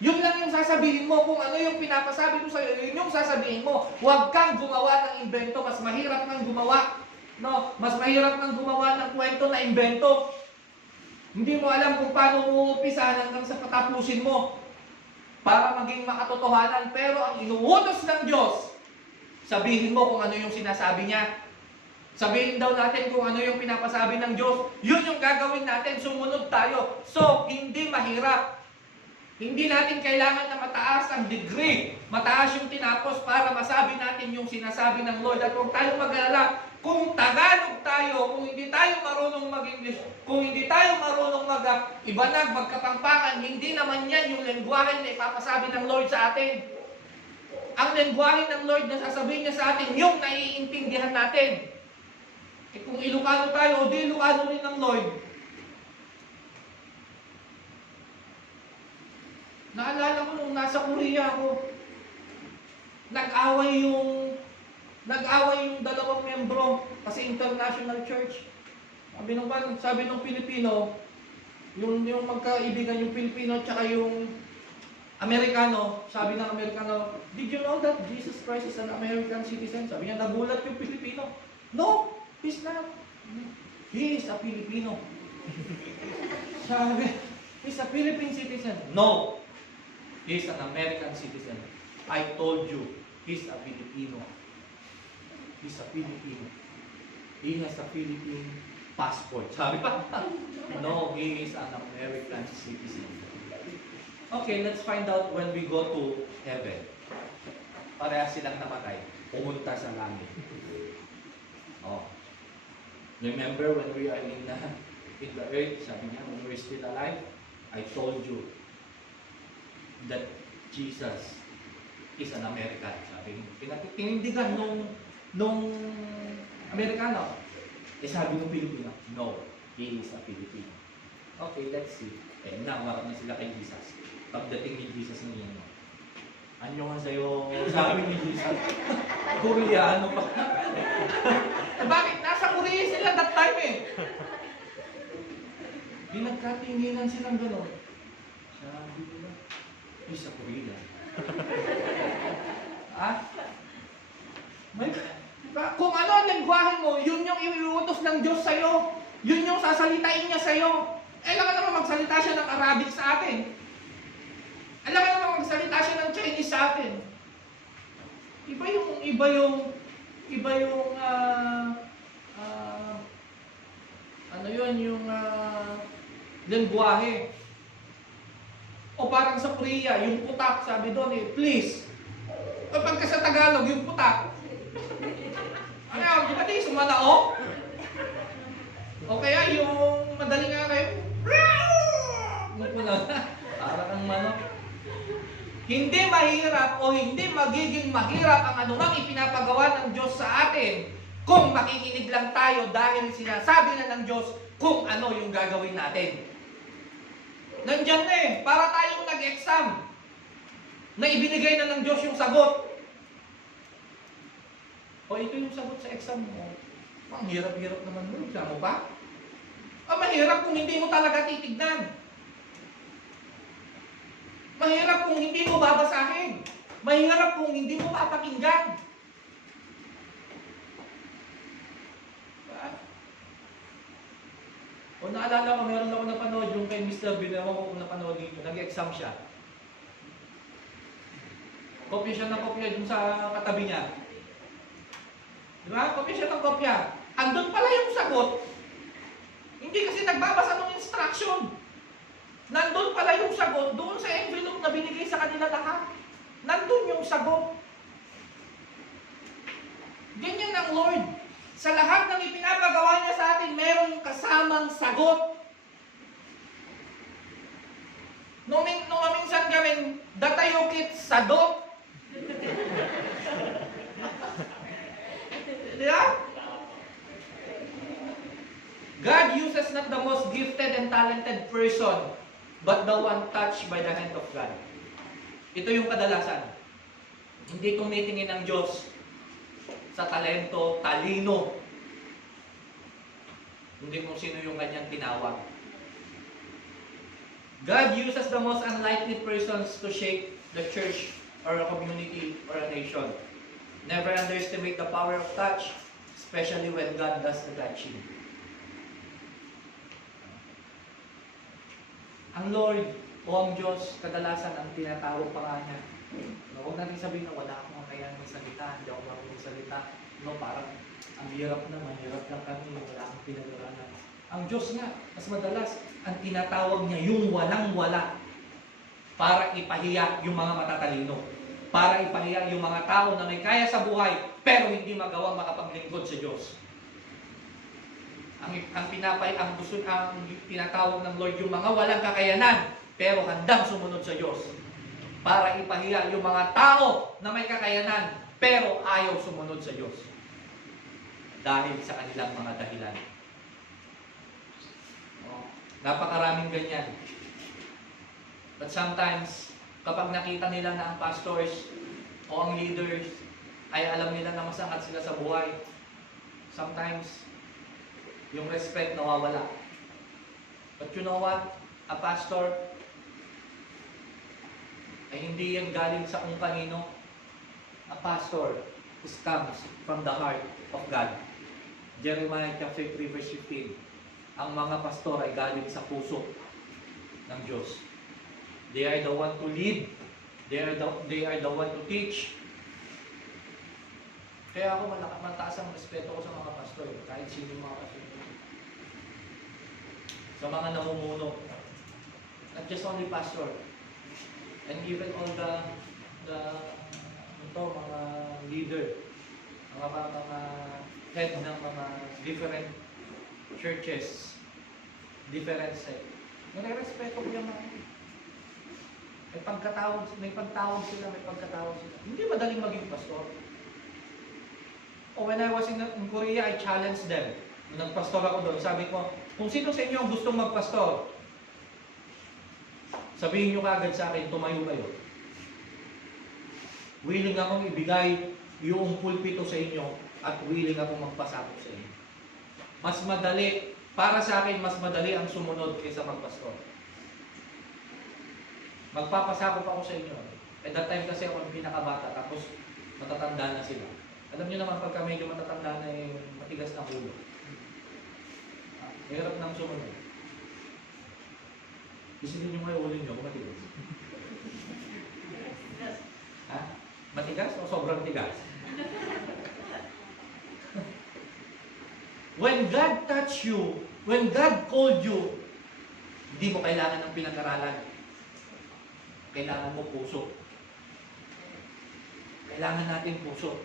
Yun lang yung sasabihin mo. Kung ano yung pinapasabi ko sa iyo, yun yung sasabihin mo. Huwag kang gumawa ng invento. Mas mahirap nang gumawa. No? Mas mahirap nang gumawa ng kwento na invento. Hindi mo alam kung paano mo umpisahan hanggang sa patapusin mo para maging makatotohanan. Pero ang inuutos ng Diyos, sabihin mo kung ano yung sinasabi niya. Sabihin daw natin kung ano yung pinapasabi ng Diyos. Yun yung gagawin natin, sumunod tayo. So, hindi mahirap. Hindi natin kailangan na mataas ang degree, mataas yung tinapos para masabi natin yung sinasabi ng Lord. At huwag tayong mag-alala, kung Tagalog tayo, kung hindi tayo marunong mag-English, kung hindi tayo marunong mag-ibanag, magkapangpangan, hindi naman yan yung lengguwahe na ipapasabi ng Lord sa atin. Ang lengguwahe ng Lord na sasabihin niya sa atin, yung naiintindihan natin. Eh kung Ilocano tayo, di Ilocano rin ng Lord. Naalala ko nung nasa Korea ako, nag-away yung dalawang membro kasi international church. Sabi ng Pilipino, yung magkaibigan yung Pilipino at saka yung Amerikano, sabi ng Amerikano, did you know that Jesus Christ is an American citizen? Sabi niya, nagulat yung Pilipino. No, he's not. He is a Filipino. Sabi, he's a Philippine citizen. No, he's an American citizen. I told you, he's a Filipino. He's a Filipino. He has a Philippine passport. Sabi pa, no, he is an American citizen. Okay, let's find out when we go to heaven. Pareha silang namatay. Pumunta sa langit. Oh. Remember when we are in the earth, sabi niya, when we're still alive, I told you that Jesus is an American. Sabi niya, pinatindigan nung Amerikano. Eh sabi ng Pilipino, no, he is a Filipino. Okay, let's see. Eh, nawarap na sila kay Jesus. Pagdating ni Jesus ng yan, anyo nga sa'yo, sabi ni Jesus, Koreano pa. Bakit? Nasa Korea sila that time eh. Di nagkatinginan silang gano'n. Sabi nila, he's a Korea. Kung ano ang lengguwahe mo, yun yung iuutos ng Diyos sa'yo. Yun yung sasalitain niya sa'yo. Alam ka naman magsalita siya ng Arabic sa atin. Alam ka naman magsalita siya ng Chinese sa atin. Iba yung lengguwahe. O parang sa Korea, yung putak, sabi doon eh, please. O pagka sa Tagalog, yung putak. Ano, di ba di sumalao? O kaya yung madaling araw, parang ang manok. Hindi mahirap o hindi magiging mahirap ang anumang ipinapagawa ng Diyos sa atin kung makikinig lang tayo dahil sinasabi na ng Diyos kung ano yung gagawin natin. Nandyan na eh. Para tayong nag-exam. Na ibinigay na ng Diyos yung sagot. O ito yung sagot sa exam mo. Ang hirap-hirap naman mo. Exam mo pa? Mahirap kung hindi mo talaga titignan. Mahirap kung hindi mo babasahin. Mahirap kung hindi mo papakinggan. O naalala ko, meron ako napanood yung kay Mr. Bean, ewan ko kung napanood dito, nag-exam siya. Kopya siya ng kopya dun sa katabi niya. Di ba? Kopya siya ng kopya. Andun pala yung sagot. Hindi kasi nagbabasa ng instruction. Nandun pala yung sagot doon sa envelope na binigay sa kanila lahat. Nandun yung sagot. Ganyan ang Lord. Sa lahat ng ipinapagawa niya sa atin, merong kasamang sagot. Nung minsan kami, datayokit sadot. Diba? God uses not the most gifted and talented person, but the one touched by the hand of God. Ito yung kadalasan. Hindi tumitingin ng Diyos sa talento, talino. Hindi kung sino yung kanyang tinawag. God uses the most unlikely persons to shape the church or a community or a nation. Never underestimate the power of touch, especially when God does the touching. Ang Lord o ang Diyos, kadalasan ang tinatawag pa nga niya. No, huwag natin sabihin na wala akong kakayahan magsalita, hindi ako marunong magsalita. No, parang ang hirap na, mahirap lang kami, wala akong pinag-aralan. Ang Diyos nga, mas madalas, ang tinatawag niya yung walang-wala para ipahiya yung mga matatalino. Para ipahiya yung mga tao na may kaya sa buhay, pero hindi magawang makapaglingkod sa Diyos. Ang tinatawag ng Lord yung mga walang kakayanan, pero handang sumunod sa Diyos. Para ipahiya yung mga tao na may kakayanan, pero ayaw sumunod sa Diyos. Dahil sa kanilang mga dahilan. Napakaraming ganyan. But sometimes, kapag nakita nila na ang pastors o ang leaders ay alam nila na masangat sila sa buhay, sometimes, yung respect nawawala. But you know what? A pastor ay hindi yan galing sa kung kanino. A pastor comes from the heart of God. Jeremiah chapter 3 verse 15. Ang mga pastor ay galing sa puso ng Diyos. They are the one to lead. They are the one to teach. Kaya ako mataas ang respeto ko sa mga pastor, kahit sino yung mga pastor. Sa mga namumuno. Not just only pastor. And even all the mga leader, mga head ng mga different churches, different sect. Nire-respeto ko yung mga may pagtawag sila. Hindi madaling maging pastor. When I was in Korea, I challenged them. Nung nagpastor ako doon, sabi ko, kung sino sa inyo ang gustong magpastor, sabihin nyo kagad sa akin, tumayo kayo. Willing akong ibigay yung pulpito sa inyo at willing akong magpasakop sa inyo. Mas madali, para sa akin, mas madali ang sumunod kaysa magpastor. Magpapasakop ako sa inyo. At that time kasi ako yung pinakabata, tapos matatanda na sila. Alam niyo naman, pagka medyo matatanda na matigas na ulo. Hirap nang sumunod. Isipin niyo ngayon ulo niyo kung matigas. Ha? Matigas o sobrang tigas? When God touched you, when God called you, hindi mo kailangan ng pinag-aralan. Kailangan mo puso. Kailangan natin puso.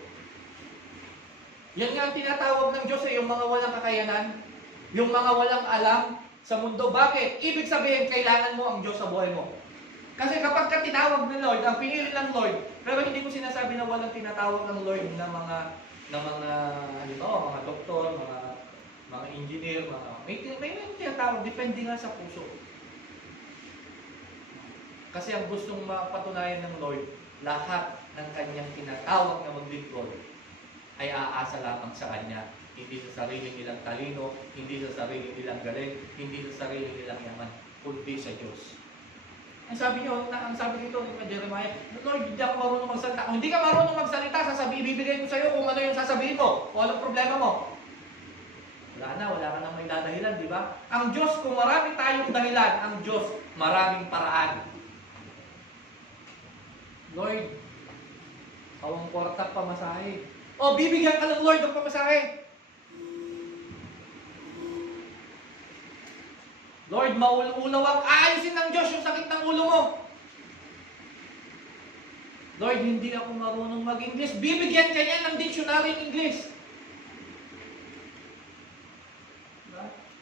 Yan nga ang tinatawag ng Diyos yung mga walang kakayanan, yung mga walang alam sa mundo. Bakit? Ibig sabihin, kailangan mo ang Diyos sa buhay mo. Kasi kapag ka tinawag ng Lord, ang pinili ng Lord, pero hindi ko sinasabi na walang tinatawag ng Lord na mga doktor, mga engineer, may tinatawag, depende nga sa puso. Kasi ang gustong mapatunayan ng Lord, lahat ng kanyang tinatawag na maglingkod ay aasa lamang sa Kanya. Hindi sa sarili nilang talino, hindi sa sarili nilang galing, hindi sa sarili nilang yaman, kundi sa Diyos. Ang sabi dito ni Jeremiah, Lord, hindi ako marunong magsalita. Kung hindi ka marunong magsalita, ibibigay ko sa iyo kung ano yung sasabihin ko, o anong problema mo. Wala ka nang may dadahilan, di ba? Ang Diyos, kung marami tayong dahilan, ang Diyos, maraming paraan. Lord, awang kwarta pamasahe. O, bibigyan ka ng Lord ng pamasahe. Lord, maulawang aayusin ng Diyos yung sakit ng ulo mo. Lord, hindi ako marunong mag-English. Bibigyan ka niya ng dictionary in English.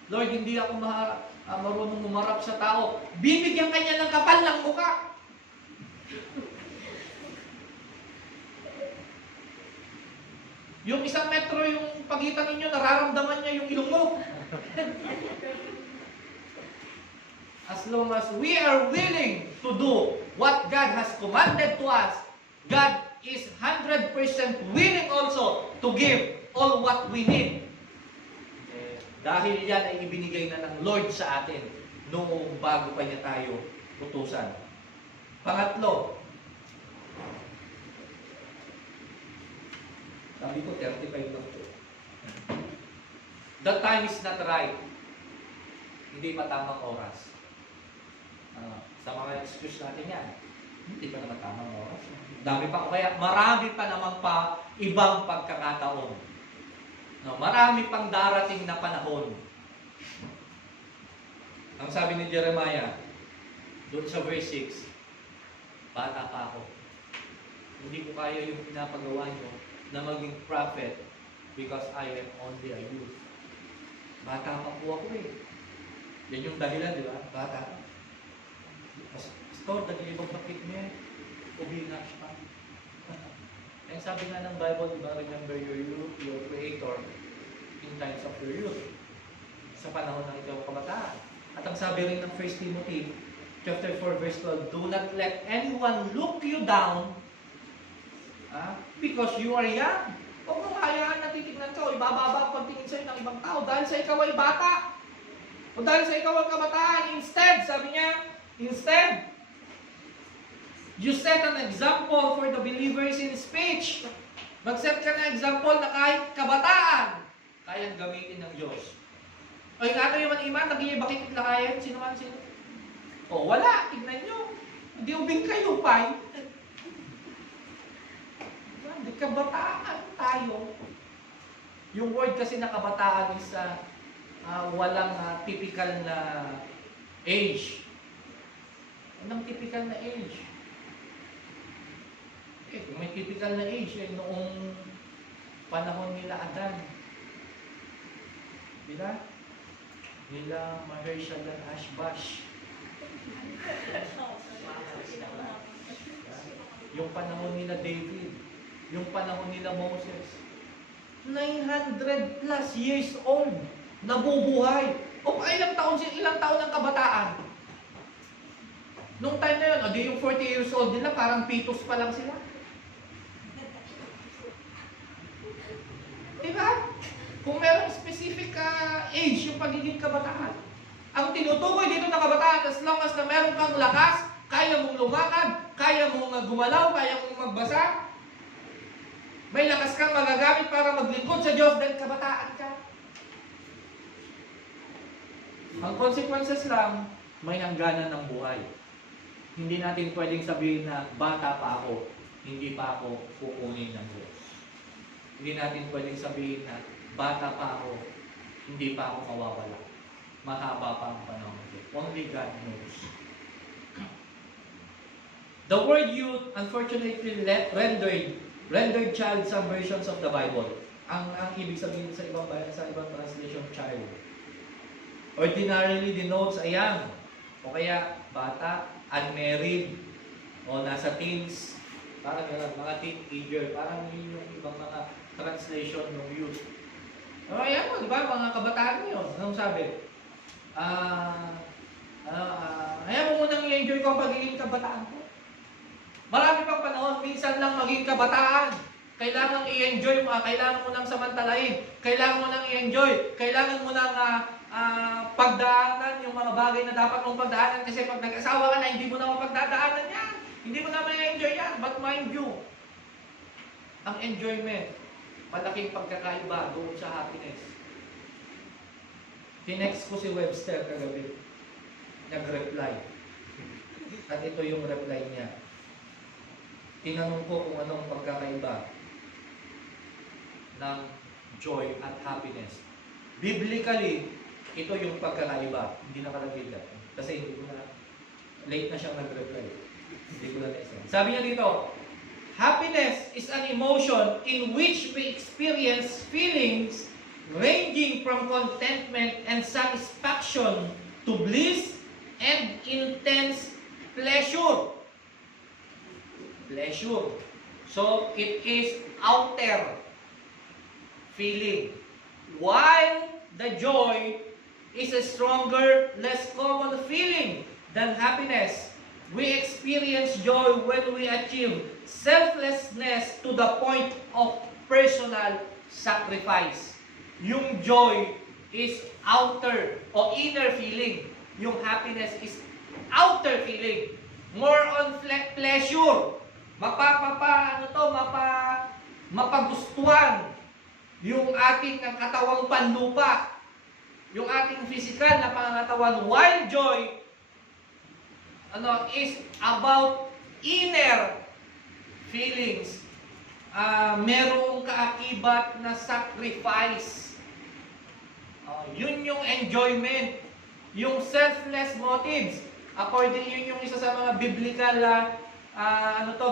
Lord, hindi ako marunong umarap sa tao. Bibigyan ka niya ng kapal ng mukha. Yung 1 metro yung pagitan ninyo, nararamdaman niya yung ilong mo. As long as we are willing to do what God has commanded to us, God is 100% willing also to give all what we need. Dahil yan ay ibinigay na ng Lord sa atin noong bago pa niya tayo utusan. Pangatlo, sabi ko 35 lang ito. The time is not right. Hindi pa tamang oras. Sa mga excuse natin yan, hindi pa naman tamang oras. Dami pa, kaya marami pa naman pa ibang pagkakataon. Marami pang darating na panahon. Ang sabi ni Jeremiah, doon sa verse 6, bata pa ako. Hindi ko kaya yung pinapagawa nyo na maging prophet because I am only a youth. Bata pa po ako eh. Yan yung dahilan, di ba? Bata. Pastor, nag-ibang bakit niya. Ubina siya. Eh sabi nga ng Bible, di ba? Remember your youth, your Creator in times of your youth. Sa panahon ng ikaw kabataan. At ang sabi rin ng 1 Timothy chapter 4 verse 12, do not let anyone look you down because you are young. Huwag mong hayaan na titignan ka o ibababa ang pagtingin sa'yo ng ibang tao dahil sa ikaw ay bata. O dahil sa ikaw ang kabataan. Instead, sabi niya, instead, you set an example for the believers in speech. Mag-set ka ng example na kahit kabataan, kayang gamitin ng Diyos. O yung ato yung iman, nag-iiba bakit lakayan? Sino man sino? O wala, tignan nyo. Hindi ubing kayo, pay. Hindi kabataan tayo. Yung word kasi na kabataan is walang typical na age. Walang typical na age. Kung may typical na age, noong panahon nila Adan. Diba? Nila Mahershala Ashbash. Yung panahon nila David. Yung panahon nila Moses. 900 plus years old. Nabubuhay. O ilang taon ng kabataan? Nung time na yun, di yung 40 years old nila, parang pitos pa lang sila. Diba? Kung merong specific age yung pagiging kabataan. Ang tinutukoy dito na kabataan, as long as na meron kang lakas, kaya mong lumakad, kaya mong gumalaw, kaya mong magbasa, may lakas kang magagamit para maglingkod sa Diyos dahil kabataan ka. Ang consequences lang, may hangganan ng buhay. Hindi natin pwedeng sabihin na bata pa ako, hindi pa ako kukunin ng Diyos. Hindi natin pwedeng sabihin na bata pa ako, hindi pa ako mawawala. Mahaba pa ang panahon. Only God knows. The word youth, unfortunately, rendered child some versions of the Bible. Ang ibig sabihin sa ibang translation, child. Ordinarily denotes a young, o kaya bata, unmarried, o nasa teens, parang yun, mga teenager, parang yun yung ibang mga translation ng youth. O ayan mo, di ba, mga kabataan mo yun. Anong sabi? Ayan mo munang i-enjoy in-enjoy ko ang pagiging kabataan ko. Marami pang panahon, minsan lang maging kabataan. Kailangan i-enjoy mo, kailangan mo nang samantalahin, kailangan mo nang i-enjoy, kailangan mo nang pagdaanan yung mga bagay na dapat mong pagdaanan kasi pag nag-asawa ka na, hindi mo na mapagdadaanan yan. Hindi mo na may-enjoy yan. But mind you, ang enjoyment, malaking pagkakaiba doon sa happiness. Tinext ko si Webster kagabi. Nag-reply. At ito yung reply niya. Tinanong ko kung anong pagkakaiba ng joy at happiness. Biblically, ito yung pagkakaiba. Hindi nakalagay dyan. Kasi hindi ko na, late na siyang nag-reply. Hindi ko na naisip. Sabi niya dito, happiness is an emotion in which we experience feelings ranging from contentment and satisfaction to bliss and intense pleasure. Pleasure. So, it is outer feeling. While the joy is a stronger, less common feeling than happiness. We experience joy when we achieve selflessness to the point of personal sacrifice. Yung joy is outer o inner feeling. Yung happiness is outer feeling. More on pleasure. Mapagustuhan yung ating katawang panlupa, yung ating physical na pangangatawan. While joy is about inner feelings. Merong kaakibat na sacrifice. Yun yung enjoyment. Yung selfless motives. According, yun yung isa sa mga biblical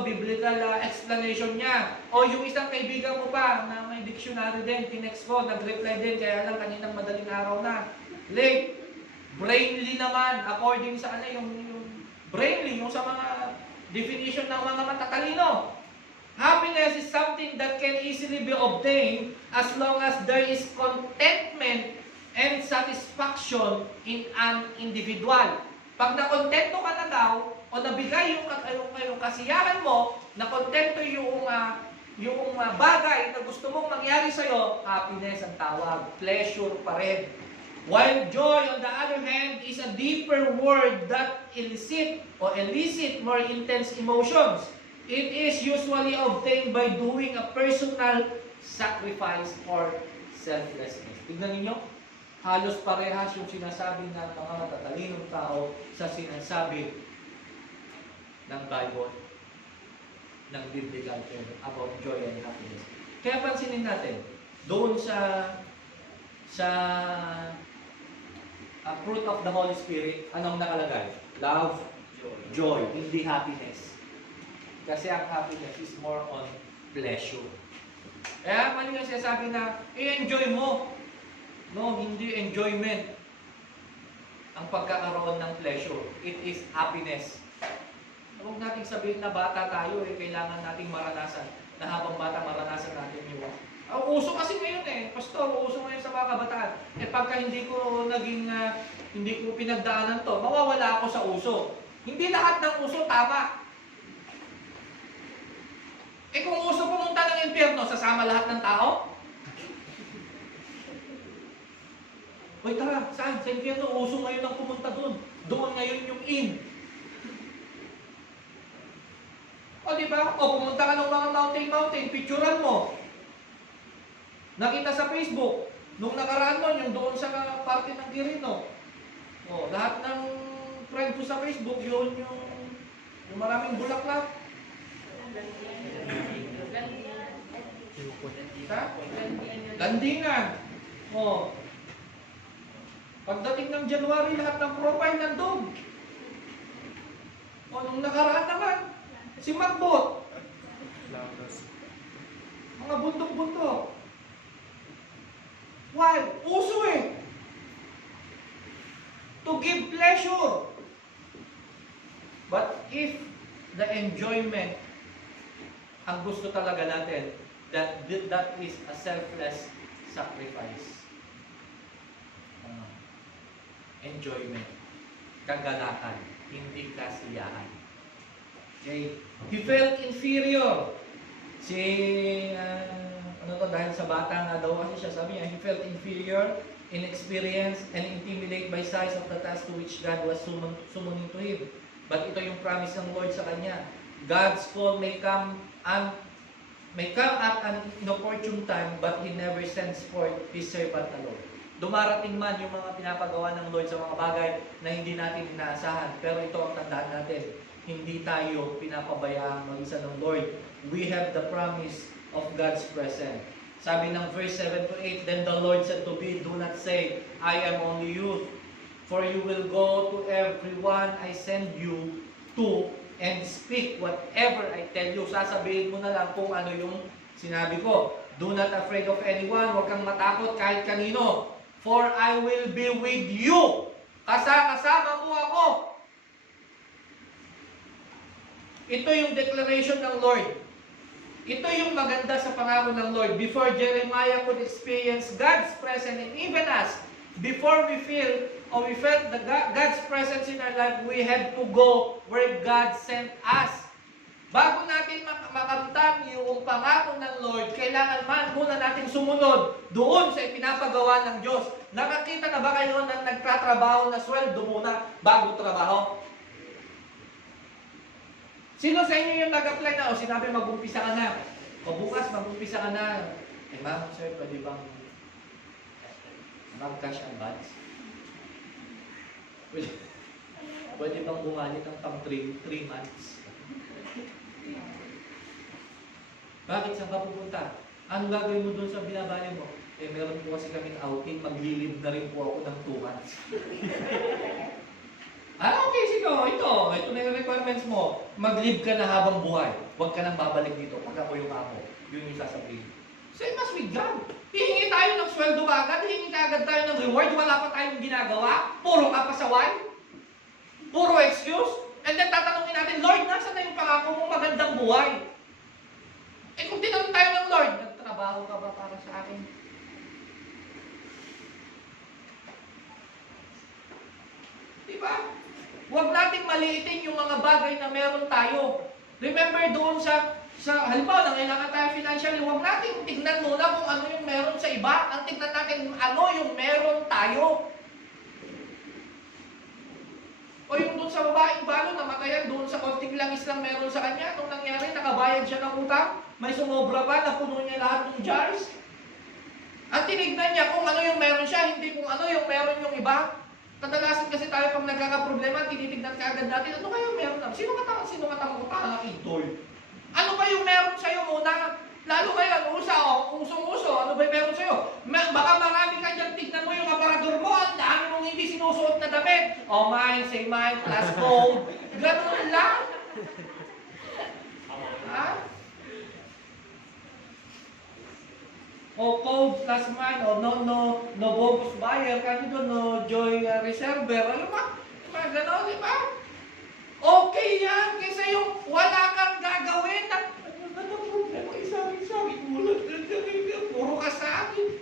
biblical explanation niya. O yung isang kaibigan mo pa na may dictionary din, tinext ko, nag-reply din, kaya lang kaninang madaling araw na. Late. Brainly naman, according sa yung brainly, yung sa mga definition ng mga matatalino. Happiness is something that can easily be obtained as long as there is contentment and satisfaction in an individual. Pag nakontento ka na daw, o nabigay yung kasiyahan mo, nakontento yung bagay na gusto mong mangyari sa'yo, happiness ang tawag, pleasure pa rin. While joy, on the other hand, is a deeper word that elicit more intense emotions. It is usually obtained by doing a personal sacrifice or selflessness. Tignan ninyo, halos parehas yung sinasabi ng mga matatalinong tao sa sinasabi ng Bible, ng biblical term about joy and happiness. Kaya pansinin natin, doon sa fruit of the Holy Spirit, anong nakalagay? Love, joy, hindi happiness. Kasi ang happiness is more on pleasure. Kaya mali yung sinasabi na, i-enjoy mo. No, hindi enjoyment ang pagkakaroon ng pleasure. It is happiness. Huwag natin sabihin na bata tayo, kailangan nating maranasan. Na habang bata, maranasan natin yung uso kasi ngayon Pastor, uso ngayon sa mga kabataan. Pagka hindi ko pinagdaanan to, mawawala ako sa uso. Hindi lahat ng uso tama. Kung uso pumunta ng impyerno, sasama lahat ng tao? Hoy, tara, saan? Sa impyerno, uso ngayon ang pumunta doon. Doon ngayon yung in. O, di ba? O, pumunta ka ng mga mountain, picturean mo. Nakita sa Facebook, nung nakaraan nun, yung doon sa party ng Quirino. O, lahat ng friend ko sa Facebook, yun yung maraming bulaklak. Sa? Landingan. O, pagdating ng January, lahat ng profile nandun. O, nung nakaraan naman, si Magbot. Mga bundok-bundok. Why? Uso to give pleasure. But if the enjoyment, ang gusto talaga natin, that is a selfless sacrifice. Enjoyment. kagalakan, hindi kasiyahan. Okay? He felt inferior. Dahil sa bata nga daw kasi siya, sabi niya, he felt inferior, inexperienced, and intimidated by size of the task to which God was summoning to him. But ito yung promise ng Lord sa kanya. God's call may come at an inopportune time, but He never sends forth His servant alone. Dumarating man yung mga pinapagawa ng Lord sa mga bagay na hindi natin inaasahan. Pero ito ang tandaan natin, hindi tayo pinapabayaan mag-isa ng Lord. We have the promise of God's presence. Sabi ng verse 7 to 8, Then the Lord said to me, Do not say, I am only youth, for you will go to everyone I send you to, and speak whatever I tell you. Sasabihin mo na lang kung ano yung sinabi ko. Do not afraid of anyone. Huwag kang matakot kahit kanino. For I will be with you. Kasama mo ako. Ito yung declaration ng Lord. Ito yung maganda sa pangako ng Lord. Before Jeremiah could experience God's presence, and even us, before we felt God's presence in our life, we had to go where God sent us. Bago natin makamtan yung pangako ng Lord, kailangan muna natin sumunod doon sa ipinapagawa ng Diyos. Nakakita na ba kayo ng nagtatrabaho na sweldo muna bago trabaho? Sino sa inyo yung nag-apply na o sinabi mag-umpisa ka na? O bukas mag-umpisa ka na. Ma'am, sir, pwede bang mag-cash advance? Pwede bang bumanit ng pang 3 months? Bakit? Saan ka pupunta? Anong gagawin mo doon sa binabali mo? Meron po kasi kaming outing, maglilib na rin po ako ng 2 months. Okay, sige, ito na yung requirements mo. Mag-live ka na habang buhay. Huwag ka nang babalik dito pag ako yung amo. Yun yung sasabihin. Same as with God. Hihingi tayo ng sweldo agad, hihingi agad tayo ng reward, wala pa tayong ginagawa, puro kapasaway, puro excuse, and then tatanungin natin, Lord, nasa na yung pangako mong magandang buhay? Kung tinanong tayo ng Lord, nagtrabaho ka ba para sa akin? Diba? Huwag nating maliitin yung mga bagay na meron tayo. Remember doon sa halimbawa, nangailangan tayo financially, huwag nating tignan muna kung ano yung meron sa iba. Ang tignan natin ano yung meron tayo. O yung doon sa babaeng balo, namatayan doon sa konting langis lang meron sa kanya. Nung nangyari, nakabayad siya ng utang, may sumobra pa, napuno niya lahat ng jars. Ang tinignan niya kung ano yung meron siya, hindi kung ano yung meron yung iba. Kadalasan kasi tayo pag nagkakaproblema, tinitignan ka agad natin, ano kayo meron na? Sino katang utang idol? Ano ba yung meron sa'yo muna? Lalo ngayon, usong-uso, ano ba yung meron sa'yo? Baka marami ka dyan, tignan mo yung aparador mo, ang dami mong hindi sinusuot na damit. Oh, mine, say mine, plus code. Ganun lang. Ha? O code plus mine, o no bogus buyer, kanya doon, no joy reserver. Alam mo, mga gano'n, di ba? Okay yan, kaysa yung wala kang gagawin na, ano problema, isang mulat, puro ka sa akin.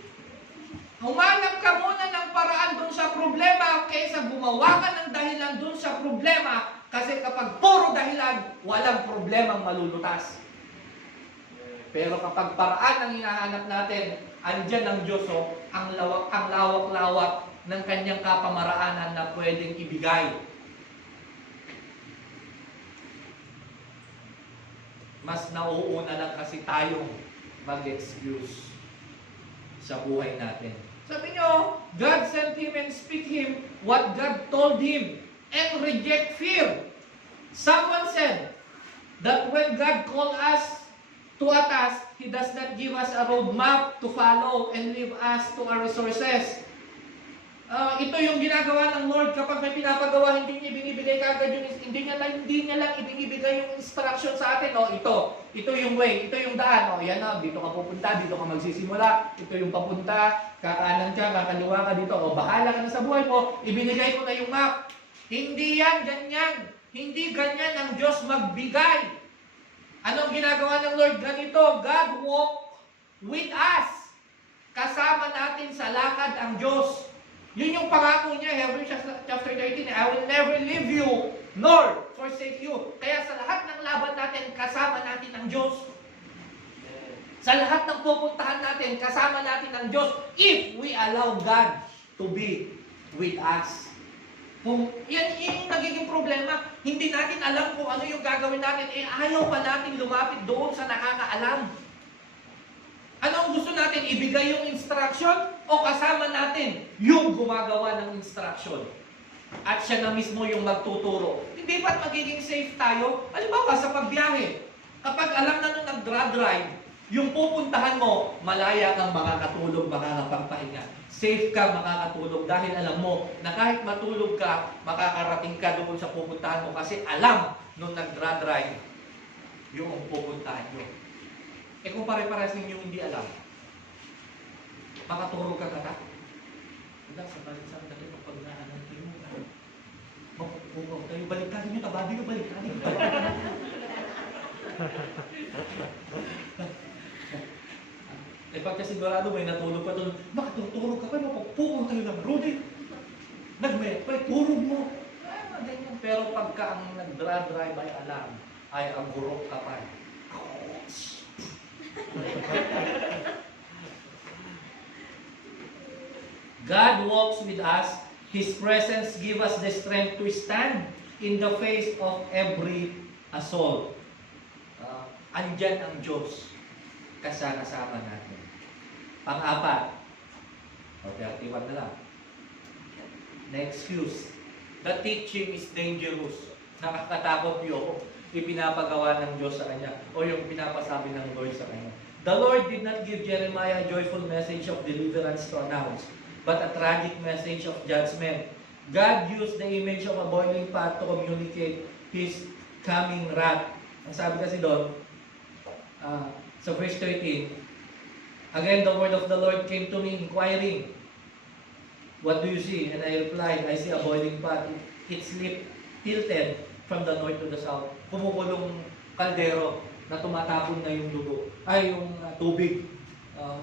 Humanap ka muna ng paraan dun sa problema kaysa gumawa ka ng dahilan dun sa problema, kasi kapag puro dahilan, walang problemang malulutas. Pero kapag paraan ang hinahanap natin, andyan ang Diyos, ang lawak-lawak ng kanyang kapamaraanan na pwedeng ibigay. Mas nauuna lang kasi tayong mag-excuse sa buhay natin. Sabi nyo, God sent him and speak him what God told him and reject fear. Someone said that when God called us to a task, He does not give us a roadmap to follow and leave us to our resources. Ito yung ginagawa ng Lord kapag may pinapagawa, hindi niya binibigay kagad yung, hindi niya lang ibinibigay yung instruction sa atin. Ito yung way, ito yung daan. Yan dito ka pupunta, dito ka magsisimula. Ito yung papunta, kakanan ka, kakaliwa ka dito. Bahala ka na sa buhay mo, ibinigay ko na yung map. Hindi yan ganyan. Hindi ganyan ang Diyos magbigay. Anong ginagawa ng Lord? Ganito, God walk with us. Kasama natin sa lakad ang Diyos. Yun yung pangako niya, Hebrews chapter 13, I will never leave you, nor forsake you. Kaya sa lahat ng laban natin, kasama natin ang Diyos. Sa lahat ng pupuntahan natin, kasama natin ang Diyos if we allow God to be with us. Kung yan yung nagiging problema, hindi natin alam kung ano yung gagawin natin, ayaw pa natin lumapit doon sa nakakaalam. Ano ang gusto natin? Ibigay yung instruction o kasama natin yung gumagawa ng instruction? At siya na mismo yung magtuturo. Hindi ba't magiging safe tayo? Halimbawa sa pagbiyahe, kapag alam na nung nag-drive, yung pupuntahan mo, malaya kang makakatulog, makakapagpahinga. Safe ka makakatulog dahil alam mo na kahit matulog ka, makakarating ka doon sa pupuntahan mo kasi alam nung nag-drive yung pupuntahan nyo. Eh kung pare-pares ninyo hindi alam, makaturo ka kata. Wala, sa balisan natin kapag naanan kayo, mapupukaw tayo, baliktadin nyo, tababi nyo, baliktadin nyo. Eh pagka sigurado may natulog pa doon, makatuturo ka pa, mapupukaw tayo ng Rudy. Nagmepay, turog mo. Pero pagka ang nag-drive ay alam, ay ang gurok ka pa. God walks with us. His presence gives us the strength to stand in the face of every assault. Andyan ang Diyos kasama natin. Pang-apat. O, 31 na lang. The excuse. The teaching is dangerous. Nakakatakot yung ipinapagawa ng Diyos sa kanya o yung pinapasabi ng Lord sa kanya. The Lord did not give Jeremiah a joyful message of deliverance to announce, but a tragic message of judgment. God used the image of a boiling pot to communicate His coming wrath. Ang sabi kasi doon, sa verse 13, again the word of the Lord came to me inquiring, what do you see? And I replied, I see a boiling pot. Its lip tilted from the north to the south. Kumukulong kaldero na tumatapon na yung dugo. Ay, yung tubig.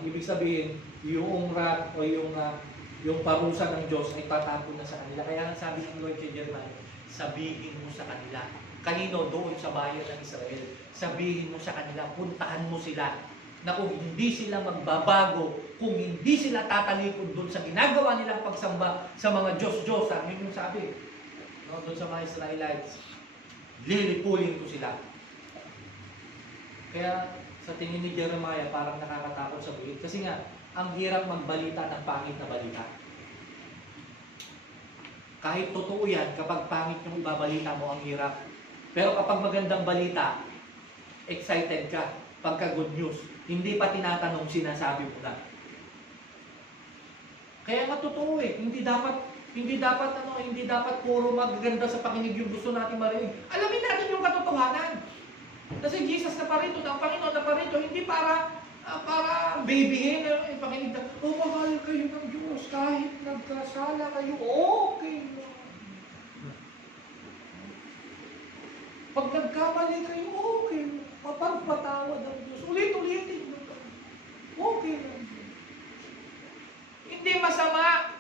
Ibig sabihin, yung wrath o yung parusa ng Diyos ay tatapon na sa kanila. Kaya ang sabi ng Lord kay Jeremiah, sabihin mo sa kanila. Kanino? Doon sa bayan ng Israel. Sabihin mo sa kanila, puntahan mo sila na kung hindi sila magbabago, kung hindi sila tatalikod doon sa ginagawa nilang pagsamba sa mga Diyos-Diyosan, yun yung sabi. No, doon sa mga Israelites, lilipulin ko sila. Kaya sa tingin ni Jeremiah, parang nakakatakot sa buhay. Kasi nga, ang hirap magbalita ng pangit na balita. Kahit totoo yan, kapag pangit yung ibabalita mo, ang hirap. Pero kapag magandang balita, excited ka. Pagka good news, hindi pa tinatanong, sinasabi mo na. Kaya matotoo eh, hindi dapat puro magaganda sa pakinig yung gusto natin marinig. Alamin natin yung katotohanan. Kasi Jesus na parito, ang Panginoon na parito, hindi para babyhin yung pakinig na, mahal kayo ng Diyos, kahit nagkasala kayo, okay na. Pag nagkamali kayo, okay na. Mapagpatawad ng Diyos. Ulit-ulitin mo ka. Okay na. Hindi masama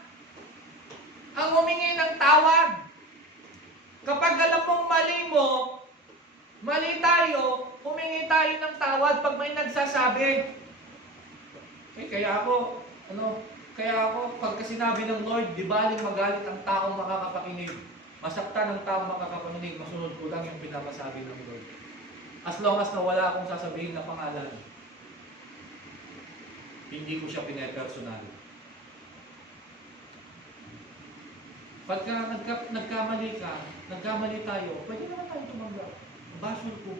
ang humingi ng tawad. Kapag alam mong mali mo, mali tayo, humingi tayo ng tawad pag may nagsasabi. Kaya ako, pagka sinabi ng Lord, di baling magalit ang taong makakapakinig. Masaktan ang taong makakapakinig, masunod ko lang yung pinapasabi ng Lord. As long as na wala akong sasabihin na pangalan, hindi ko siya pinepersonal. Pagka nagkamali ka, nagkamali tayo, pwede naman tayo tumanggap. Basol ko.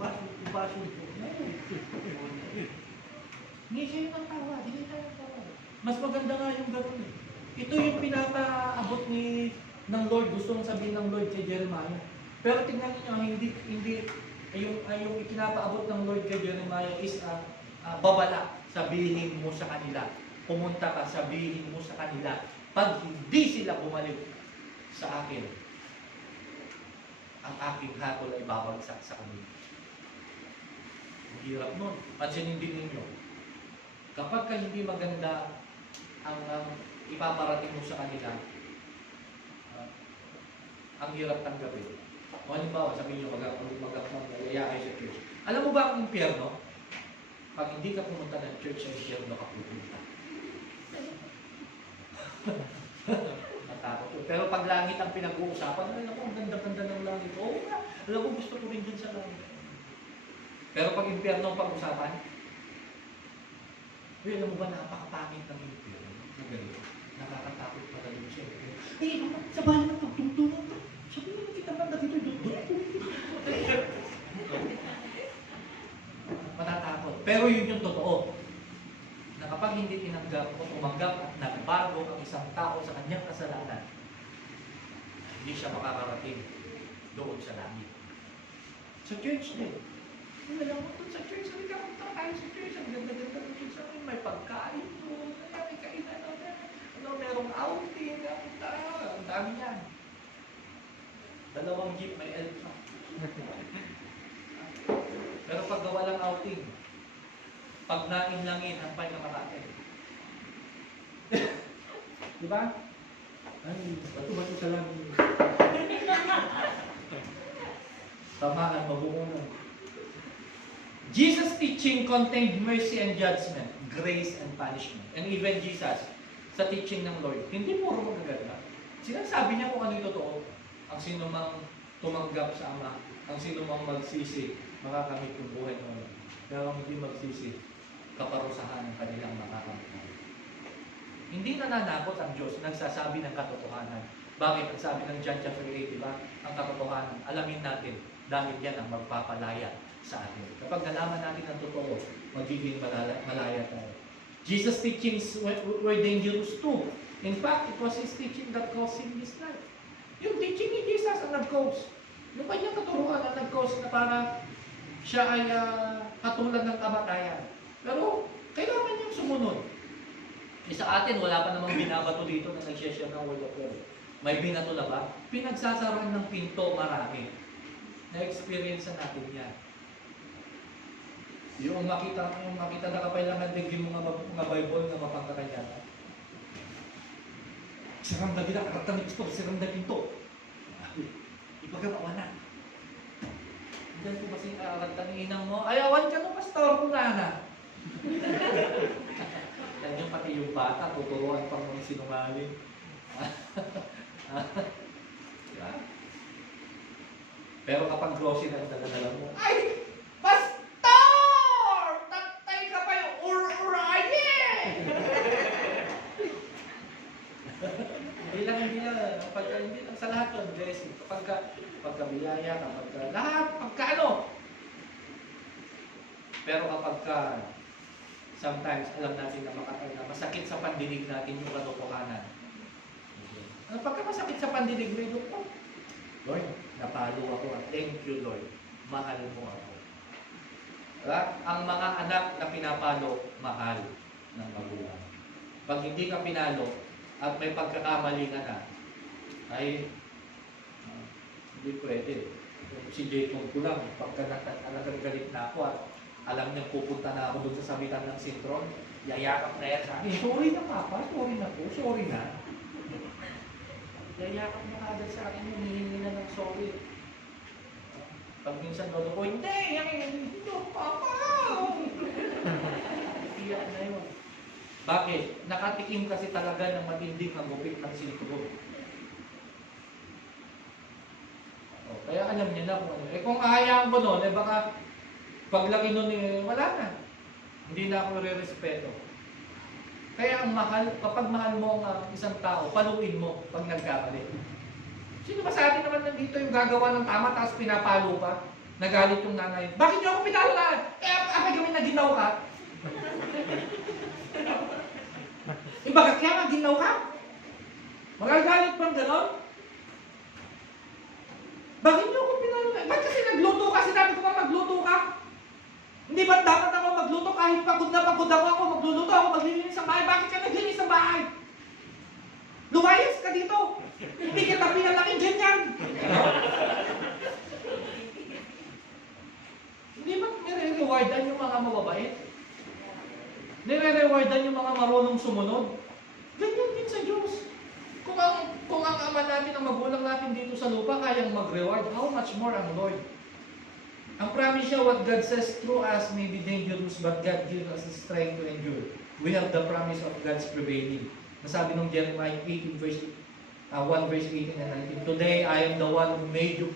Hindi siya yung tawad, hindi tayo tawad. Mas maganda nga yung gano'n. Ito yung pinapaabot ng Lord, gustong sabihin ng Lord kay Jeremiah. Pero tingnan niyo, hindi yung ipinapaabot ng Lord kay Jeremiah is babala. Sabihin mo sa kanila. Pumunta ka, sabihin mo sa kanila. Pag hindi sila bumalik sa akin, ang aking hatol ay babagsak sa kanila. Hirap nun. Pansinin din ninyo. Kapag hindi maganda ang ipaparating mo sa kanila, ang hirap tanggapin. O halimbawa, sabihin nyo, mag-aya kayo sa church. Alam mo ba ang impyerno? Pag hindi ka pumunta ng church, sa impyerno ka pupunta. Natakot yun. Pero pag langit ang pinag-uusapan, ay naku, ang ganda-ganda ng langit. Oo nga, alam mo, gusto ko rin dyan sa langit. Pero pag impyerno ang pag-usapan, alam mo ba, napakapangit ng impyerno. Magaling. Nakakatakot pa rin siya. Sa bahay ng pagtungtungan ka. Sabi mo, kita banda dito. Matatakot. Pero yun yung totoo. Na kapag hindi tinanggap o tumanggap at nagbago ang isang tao sa kanyang kasalanan, hindi siya makakarating doon sa langit. Sa church din. Hindi lang mo sa church. Sabi ka, punta tayo sa church. Ang ganda-ganda ng church. May pagkain doon. May kainan doon. Merong outing. Ang dami yan. 2 jeep, may elf na. Pero pag walang outing, pag nainlangin, ang pay na makakit. Diba? Ay, bato-bato sa langit. Tamaan, mabuunan. Jesus' teaching contained mercy and judgment, grace and punishment. And even Jesus, sa teaching ng Lord, hindi puro magaganda. Sinasabi niya kung ano yung totoo. Ang sino mang tumanggap sa Ama, ang sino mang magsisi, makakamit yung buhay ng Ama. Pero ang hindi magsisi, kaparusahan ang kanilang makakamit. Hindi nananakot ang Diyos, nagsasabi ng katotohanan. Bakit? Ang sabi ng John chapter 8, diba? Ang katotohanan, alamin natin, dahil yan ang magpapalaya sa atin. Kapag nalaman natin ang totoo, magiging malaya tayo. Jesus' teachings were dangerous too. In fact, it was his teaching that caused him his life. Yung teaching ni Jesus ang nag-cause. Yung kanyang katuruan ang nag-cause na para siya ay katulad ng kamatayan. Pero kailangan niyang sumunod. Sa atin, wala pa namang binabato dito na nag-share ng word of God. May binato na ba? Pinagsasaraan ng pinto marami. Na-experience natin yan. Yung makita na kapailangan din yung mga Bible na mapangkakanyan. Sirang na bila, karatang ito, sirang na pinto. Ipagkamawa na. Diyan ko basing karatang inang mo, ayawan ka no, pastor, kuna na. Yan yung pati yung bata, tuturuan pang mga sinungaling. Diba? Pero kapag grocery na dala mo, ay! Pastor! Tatay ka pa yung urayin! Hindi lang, hindi lang sa lahat yun, blessing. Pagka biyaya, lahat, pagka ano. Pero kapag sometimes alam natin na masakit sa pandinig natin yung katotohanan. Pagka masakit sa pandinig mo, Lord, napalo ako at thank you, Lord. Mahal mo ako. Right? Ang mga anak na pinapalo, mahal ng magulang. Pag hindi ka pinalo at may pagkakamali ka na, ay hindi pwede. Si Jacob ko lang, pagka nagagalit na ako at alam niya pupunta na ako doon sa sabitan ng sintron, yayakap na yan sa akin. Sorry na papa, sorry na po, sorry na. Yayakap na agad sa akin, humihingi na ng sorry. Pag minsan doon ko, hindi, hindi papa. Iyak na yun. Bakit? Nakatikim kasi talaga ng matinding magupit ng sintron. Kaya alam niya na kung ano. Kung ahayaan mo nun, baka paglaki nun, wala na. Hindi na ako re-respeto. Kaya ang mahal, kapag mahal mo ang isang tao, paluin mo pag nagkamali. Sino ba sa atin naman nandito yung gagawa ng tama tapos pinapalo pa? Nagalit yung nanay. Bakit niyo ako pinalulaan? Apay kami na ginaw ka? Bakit kaya nga ginaw ka? Magagalit pang ganon? Bakit niyo ako pinalulaan? Bakit kasi nagluto ka? Sinabi ko ba magluto ka? Hindi ba dapat ako magluto kahit pagod ako magluluto ako, maglilinis ng bahay? Bakit ka naglinis ng bahay? Lumayas ka dito! Hindi kita pinalaking ganyan! Hindi ba nire-rewardan yung mga mababait? Nire-rewardan yung mga marunong sumunod? Ganyan din sa Diyos. Kung ang ama natin, ang magulang natin dito sa lupa, mag-reward, how much more ang Lord? Ang promise niya, what God says through us may be dangerous, but God gives us the strength to endure. We have the promise of God's prevailing. Nasabi ng Jeremiah 18 verse 1 verse 18 and 19, today I am the one who made you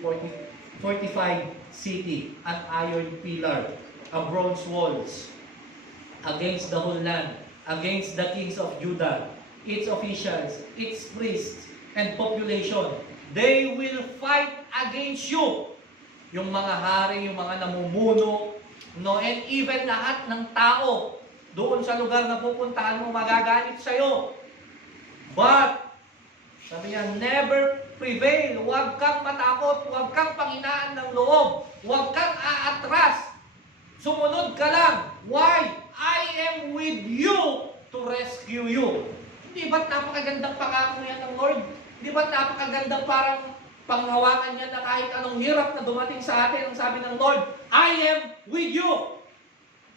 fortified city, an iron pillar, a bronze walls, against the whole land, against the kings of Judah, its officials, its priests, and population. They will fight against you. Yung mga hari, yung mga namumuno, no, and even lahat ng tao doon sa lugar na pupuntahan mo, magagalit sa'yo. But, sabi niya, never prevail. Huwag kang matakot, huwag kang panghinaan ng loob, huwag kang aatras. Sumunod ka lang. Why? I am with you to rescue you. Hindi ba't napakagandang pangako yan ng Lord? Hindi ba't napakagandang parang panghawakan niya na kahit anong hirap na dumating sa atin, ang sabi ng Lord, I am with you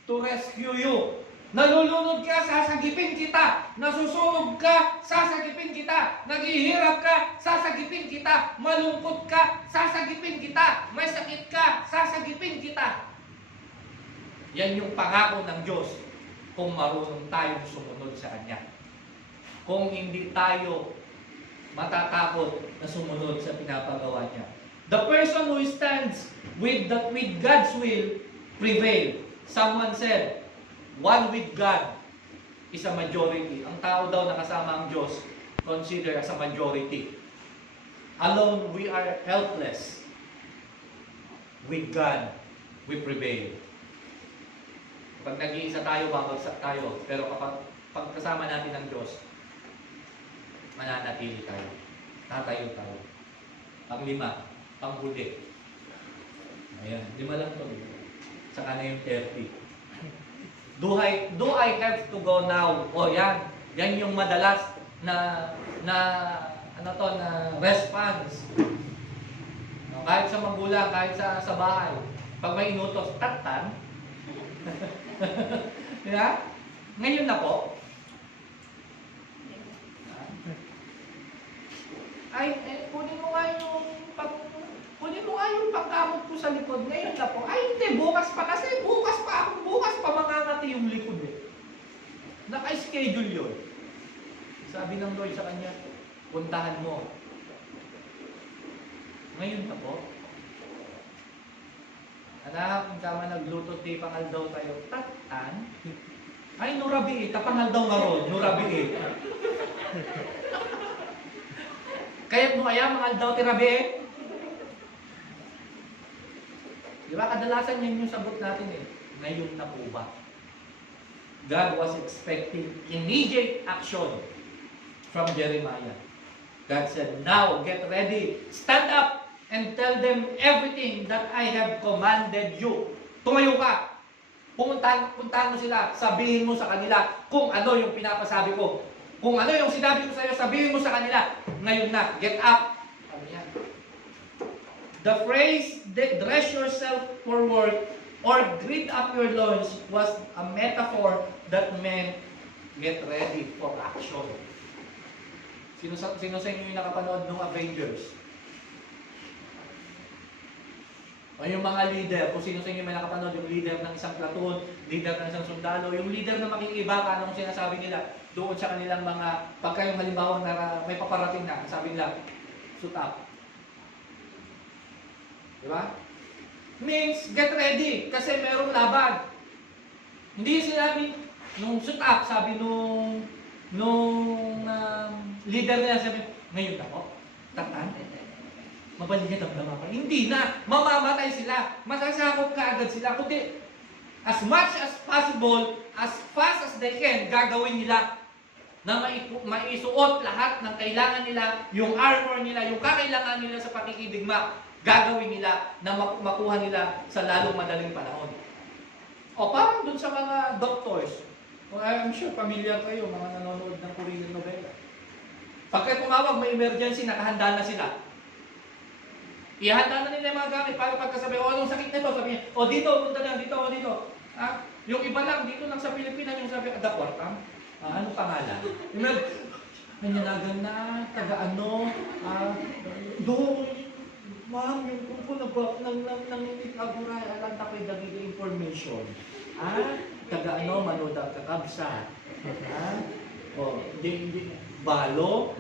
to rescue you. Nalulunod ka, sasagipin kita. Nasusunog ka, sasagipin kita. Naghihirap ka, sasagipin kita. Malungkot ka, sasagipin kita. May sakit ka, sasagipin kita. Yan yung pangako ng Diyos kung marunong tayong sumunod sa Kanya. Kung hindi tayo matatakot na sumunod sa pinapagawa niya. The person who stands with God's will prevail. Someone said, one with God is a majority. Ang tao daw na kasama ang Diyos, consider as a majority. Alone, we are helpless. With God, we prevail. Pag nag-iisa tayo, babagsak tayo. Pero kapag kasama natin ang Diyos, mananatili tayo. Tatayo tayo. Pang-5, pang-huli. Ayan, 5 lang ito. Saka na yung 30. Do I have to go now? O yan. Yan yung madalas na response. No, kahit sa magulang, kahit sa bahay. Pag may inutos, tatan. Yeah? Ngayon na po. Kunin mo nga yung pagkamot ko sa likod. Ngayon na po. Ay, hindi. Bukas pa kasi. Bukas pa mangangati yung likod eh. Naka-schedule yun. Sabi ng Lord sa kanya, puntahan mo. Ngayon na po. Anak, kung kama nagluto, di pangal daw tayo. Tatan? Ay, nurabi eh. Tapangal daw nga ron. Nurabi eh. Kaya't mo kaya, mangal daw tirabi eh. Di ba? Kadalasan yan yung sagot natin eh. Ngayon na po ba? God was expecting immediate action from Jeremiah. God said, now get ready. Stand up and tell them everything that I have commanded you. Tumayo ka. Puntahan mo sila. Sabihin mo sa kanila kung ano yung pinapasabi ko. Kung ano yung sinabi ko sa iyo, sabihin mo sa kanila. Ngayon na, get up. The phrase, dress yourself for work or gird up your loins was a metaphor that meant get ready for action. Sino sa inyo yung nakapanood ng Avengers? O yung mga leader, kung sino sa inyo may nakapanood, yung leader ng isang platoon, leader ng isang sundalo, yung leader na makikibaka, anong sinasabi nila doon sa kanilang mga, pagka yung halimbawa na may paparating na, sabi nila, suit up. Diba? Means, get ready, kasi merong laban. Hindi sinabi, nung suit up, sabi nung leader nila, sabi, ngayon ako, tatan, mabalik niya damdama pa. Hindi na, mamamatay sila, masasakop ka agad sila, kundi, as much as possible, as fast as they can, gagawin nila na maisuot lahat ng kailangan nila, yung armor nila, yung kakailangan nila sa pakikidigma, gagawin nila na makuha nila sa lalong madaling panahon. O parang dun sa mga doctors, I'm sure familiar kayo, mga nanonood ng Korean novela. Pagka tumawag, may emergency, nakahanda na sila. Ihanda na nila yung mga gamit para pagkasabi, anong sakit nito? Sabi niya, dito, punta lang, dito, dito. Yung iba lang, dito lang sa Pilipinas, yung sabi, Adakwartam. Ano pangalan? Yung nanyanagan na, taga-ano, doon, Ma'am, yung kupo na ba, nanginit agura, alam na kayo daging information. Taga ano, manood ang kakabsa. Hindi, balo.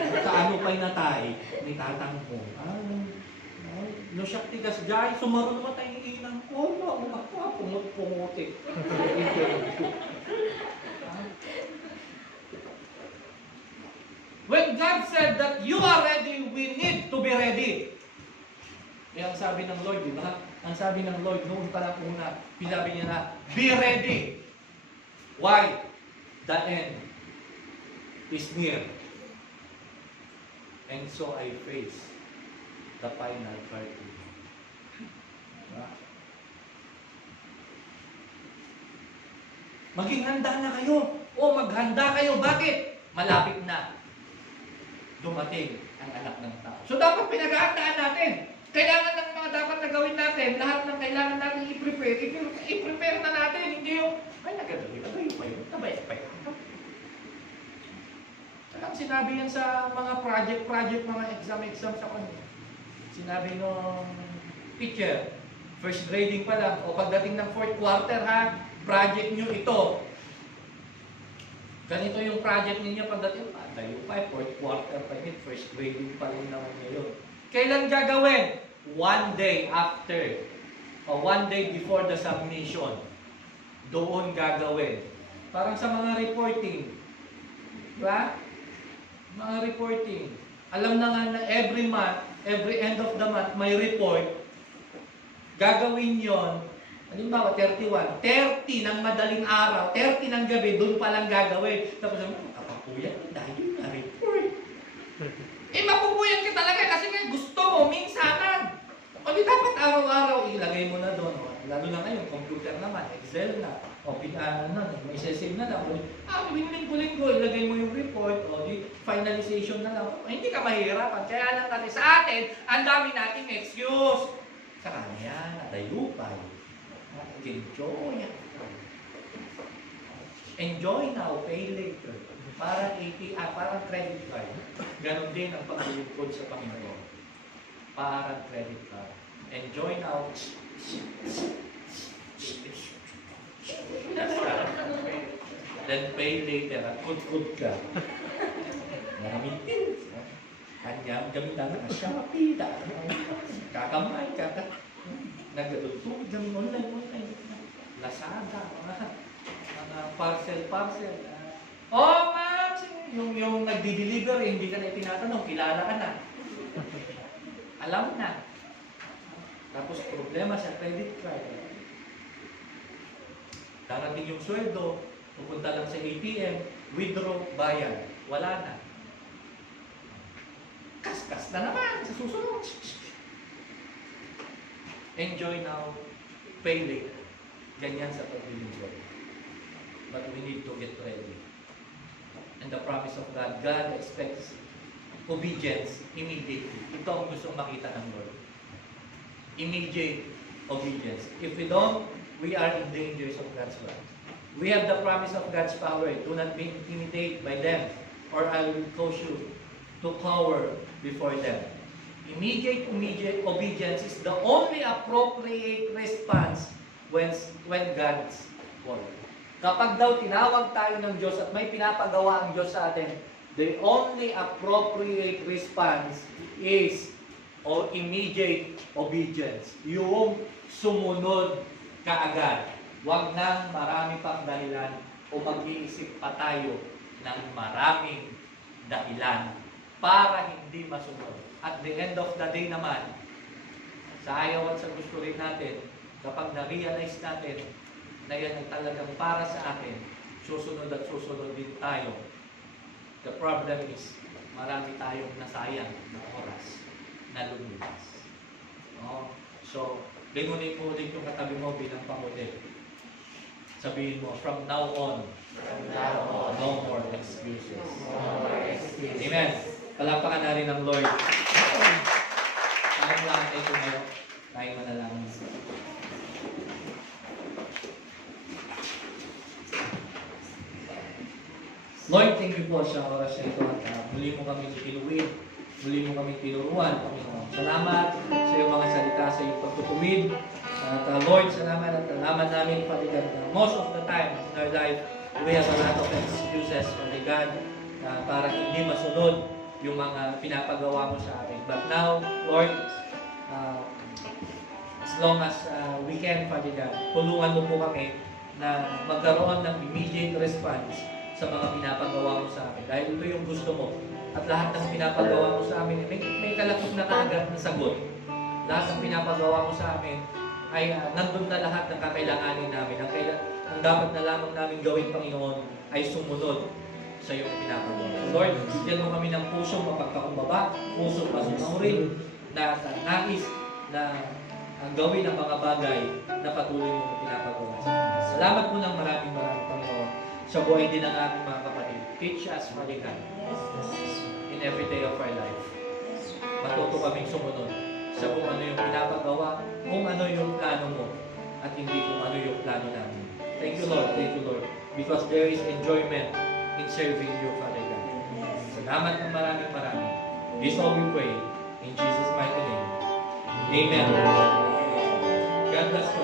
Kaano pa'y natay, may tatang mo. No siya tigas jay, sumaron naman tayong inang ko, pumut-pumutik. When God said that you are ready, we need to be ready. Kaya ang sabi ng Lord, di ba? Ang sabi ng Lord, noon pa lang una, pinabi niya na, be ready. Why? The end is near. And so I face the final curtain. Diba? Maging handa na kayo. O maghanda kayo. Bakit? Malapit na dumating ang anak ng tao. So dapat pinag-aandaan natin. Kailangan ng mga dapat na gawin natin, lahat ng kailangan natin i-prepare, i-prepare na natin. Hindi yung, ay nagagawin pa yun. Nabaya pa yun. Alam, sinabi yan sa mga project, mga exam sa kanila. Sinabi nung teacher, first grading pa lang, o pagdating ng fourth quarter ha, project nyo ito. Ganito yung project ninyo pagdating, tayo pa, fourth quarter pa yun, first grading pa rin naman ngayon. Kailan gagawin? One day after, o one day before the submission. Doon gagawin. Parang sa mga reporting. Diba? Mga reporting. Alam na nga na every month, every end of the month, may report. Gagawin yon. Halimbawa, 31. 30 ng madaling araw, 30 ng gabi, doon pa lang gagawin. Tapos sabi mo, kapapuyat, dahil na report. Mapupuyat ka talaga kasi nga gusto mo, minsanan. O di dapat araw-araw, ilagay mo na doon. Lalo na ngayon, computer naman, Excel na. O may sesame na lang. Linggo-linggo, ilagay mo yung report. O di finalization na lang. Hindi ka mahirapan. Kaya lang kasi sa atin, ang dami nating excuse. Sa kanya, natayupay. Enjoy. Enjoy now, pay later. Parang credit card. Ganon din ang paglilingkod sa Panginoon. Parang credit card. Enjoy now. Then pay later. At good ka. Namitin. Kanya, gamitan na Shopee. Kakamay ka. Nagdudugtog. Gamin online. Lazada. Mga parcel. Oh, ma'am! Yung nagdi-deliver, hindi ka na itinatanong, kilala ka na. Alam na. Tapos problema sa credit card. Darating yung sweldo, pupunta lang sa ATM, withdraw, bayad. Wala na. Kaskas na naman sa susunod. Enjoy now, pay later. Ganyan sa paglilingkod. But we need to get ready. And the promise of God, God expects obedience immediately. Ito ang gusto makita ng Lord. Immediate obedience. If we don't, we are in dangers of God's wrath. We have the promise of God's power. Do not be intimidated by them, or I will cause you to cower before them. Immediate obedience is the only appropriate response when God's call. Kapag daw tinawag tayo ng Diyos at may pinapagawa ang Diyos sa atin, the only appropriate response is immediate obedience. Yung sumunod kaagad. Huwag nang marami pang dahilan o mag-iisip pa tayo ng maraming dahilan para hindi masunod. At the end of the day naman, sa ayaw at sa gusto rin natin, kapag na-realize natin na yan ay talagang para sa atin, susunod at susunod din tayo. The problem is, marami tayong nasayang na oras na lumipas. So, lingunin mo ulit yung katabi mo bilang panguli. Sabihin mo, from now on, no more excuses. Amen. Palapakan na rin ng Lord. Tayo lang tayo tumayo. Tayo manalangin. Lord, thank you po sa oras na ito at muli mo kami iluwin muli mo kami tinuruan, Panginoon. Salamat sa iyong mga salita, sa iyong pagtutuwid. At Lord, salamat at alaman namin, Father God, na most of the time in our life, we have a lot of excuses, Father God, para hindi masunod yung mga pinapagawa mo sa amin. But now, Lord, as long as we can, Father God, tulungan mo po kami na magkaroon ng immediate response sa mga pinapagawa mo sa amin. Dahil ito yung gusto mo. At lahat ng pinapagawa mo sa amin, may kalakot na kaagad na sagot. Lahat ng pinapagawa mo sa amin ay nandun na lahat ng kakailanganin namin. Ang dapat na lamang namin gawin, Panginoon, ay sumunod sa iyong pinapagawa. Lord, bigyan mo kami ng pusong mapagpakumbaba, pusong masunurin, na nais na gawin ang mga bagay na patuloy mo pinapagawa sa amin. Salamat po ng maraming Panginoon, sa buhay din ng ating mga kapatid. Teach us, Father God, in every day of our life. Matuto kaming sumunod sa kung ano yung pinapagawa, kung ano yung plano mo, at hindi kung ano yung plano namin. Thank you, Lord, because there is enjoyment in serving you, Father God. Salamat ng maraming. This all we pray in Jesus' mighty name. Amen. God bless you.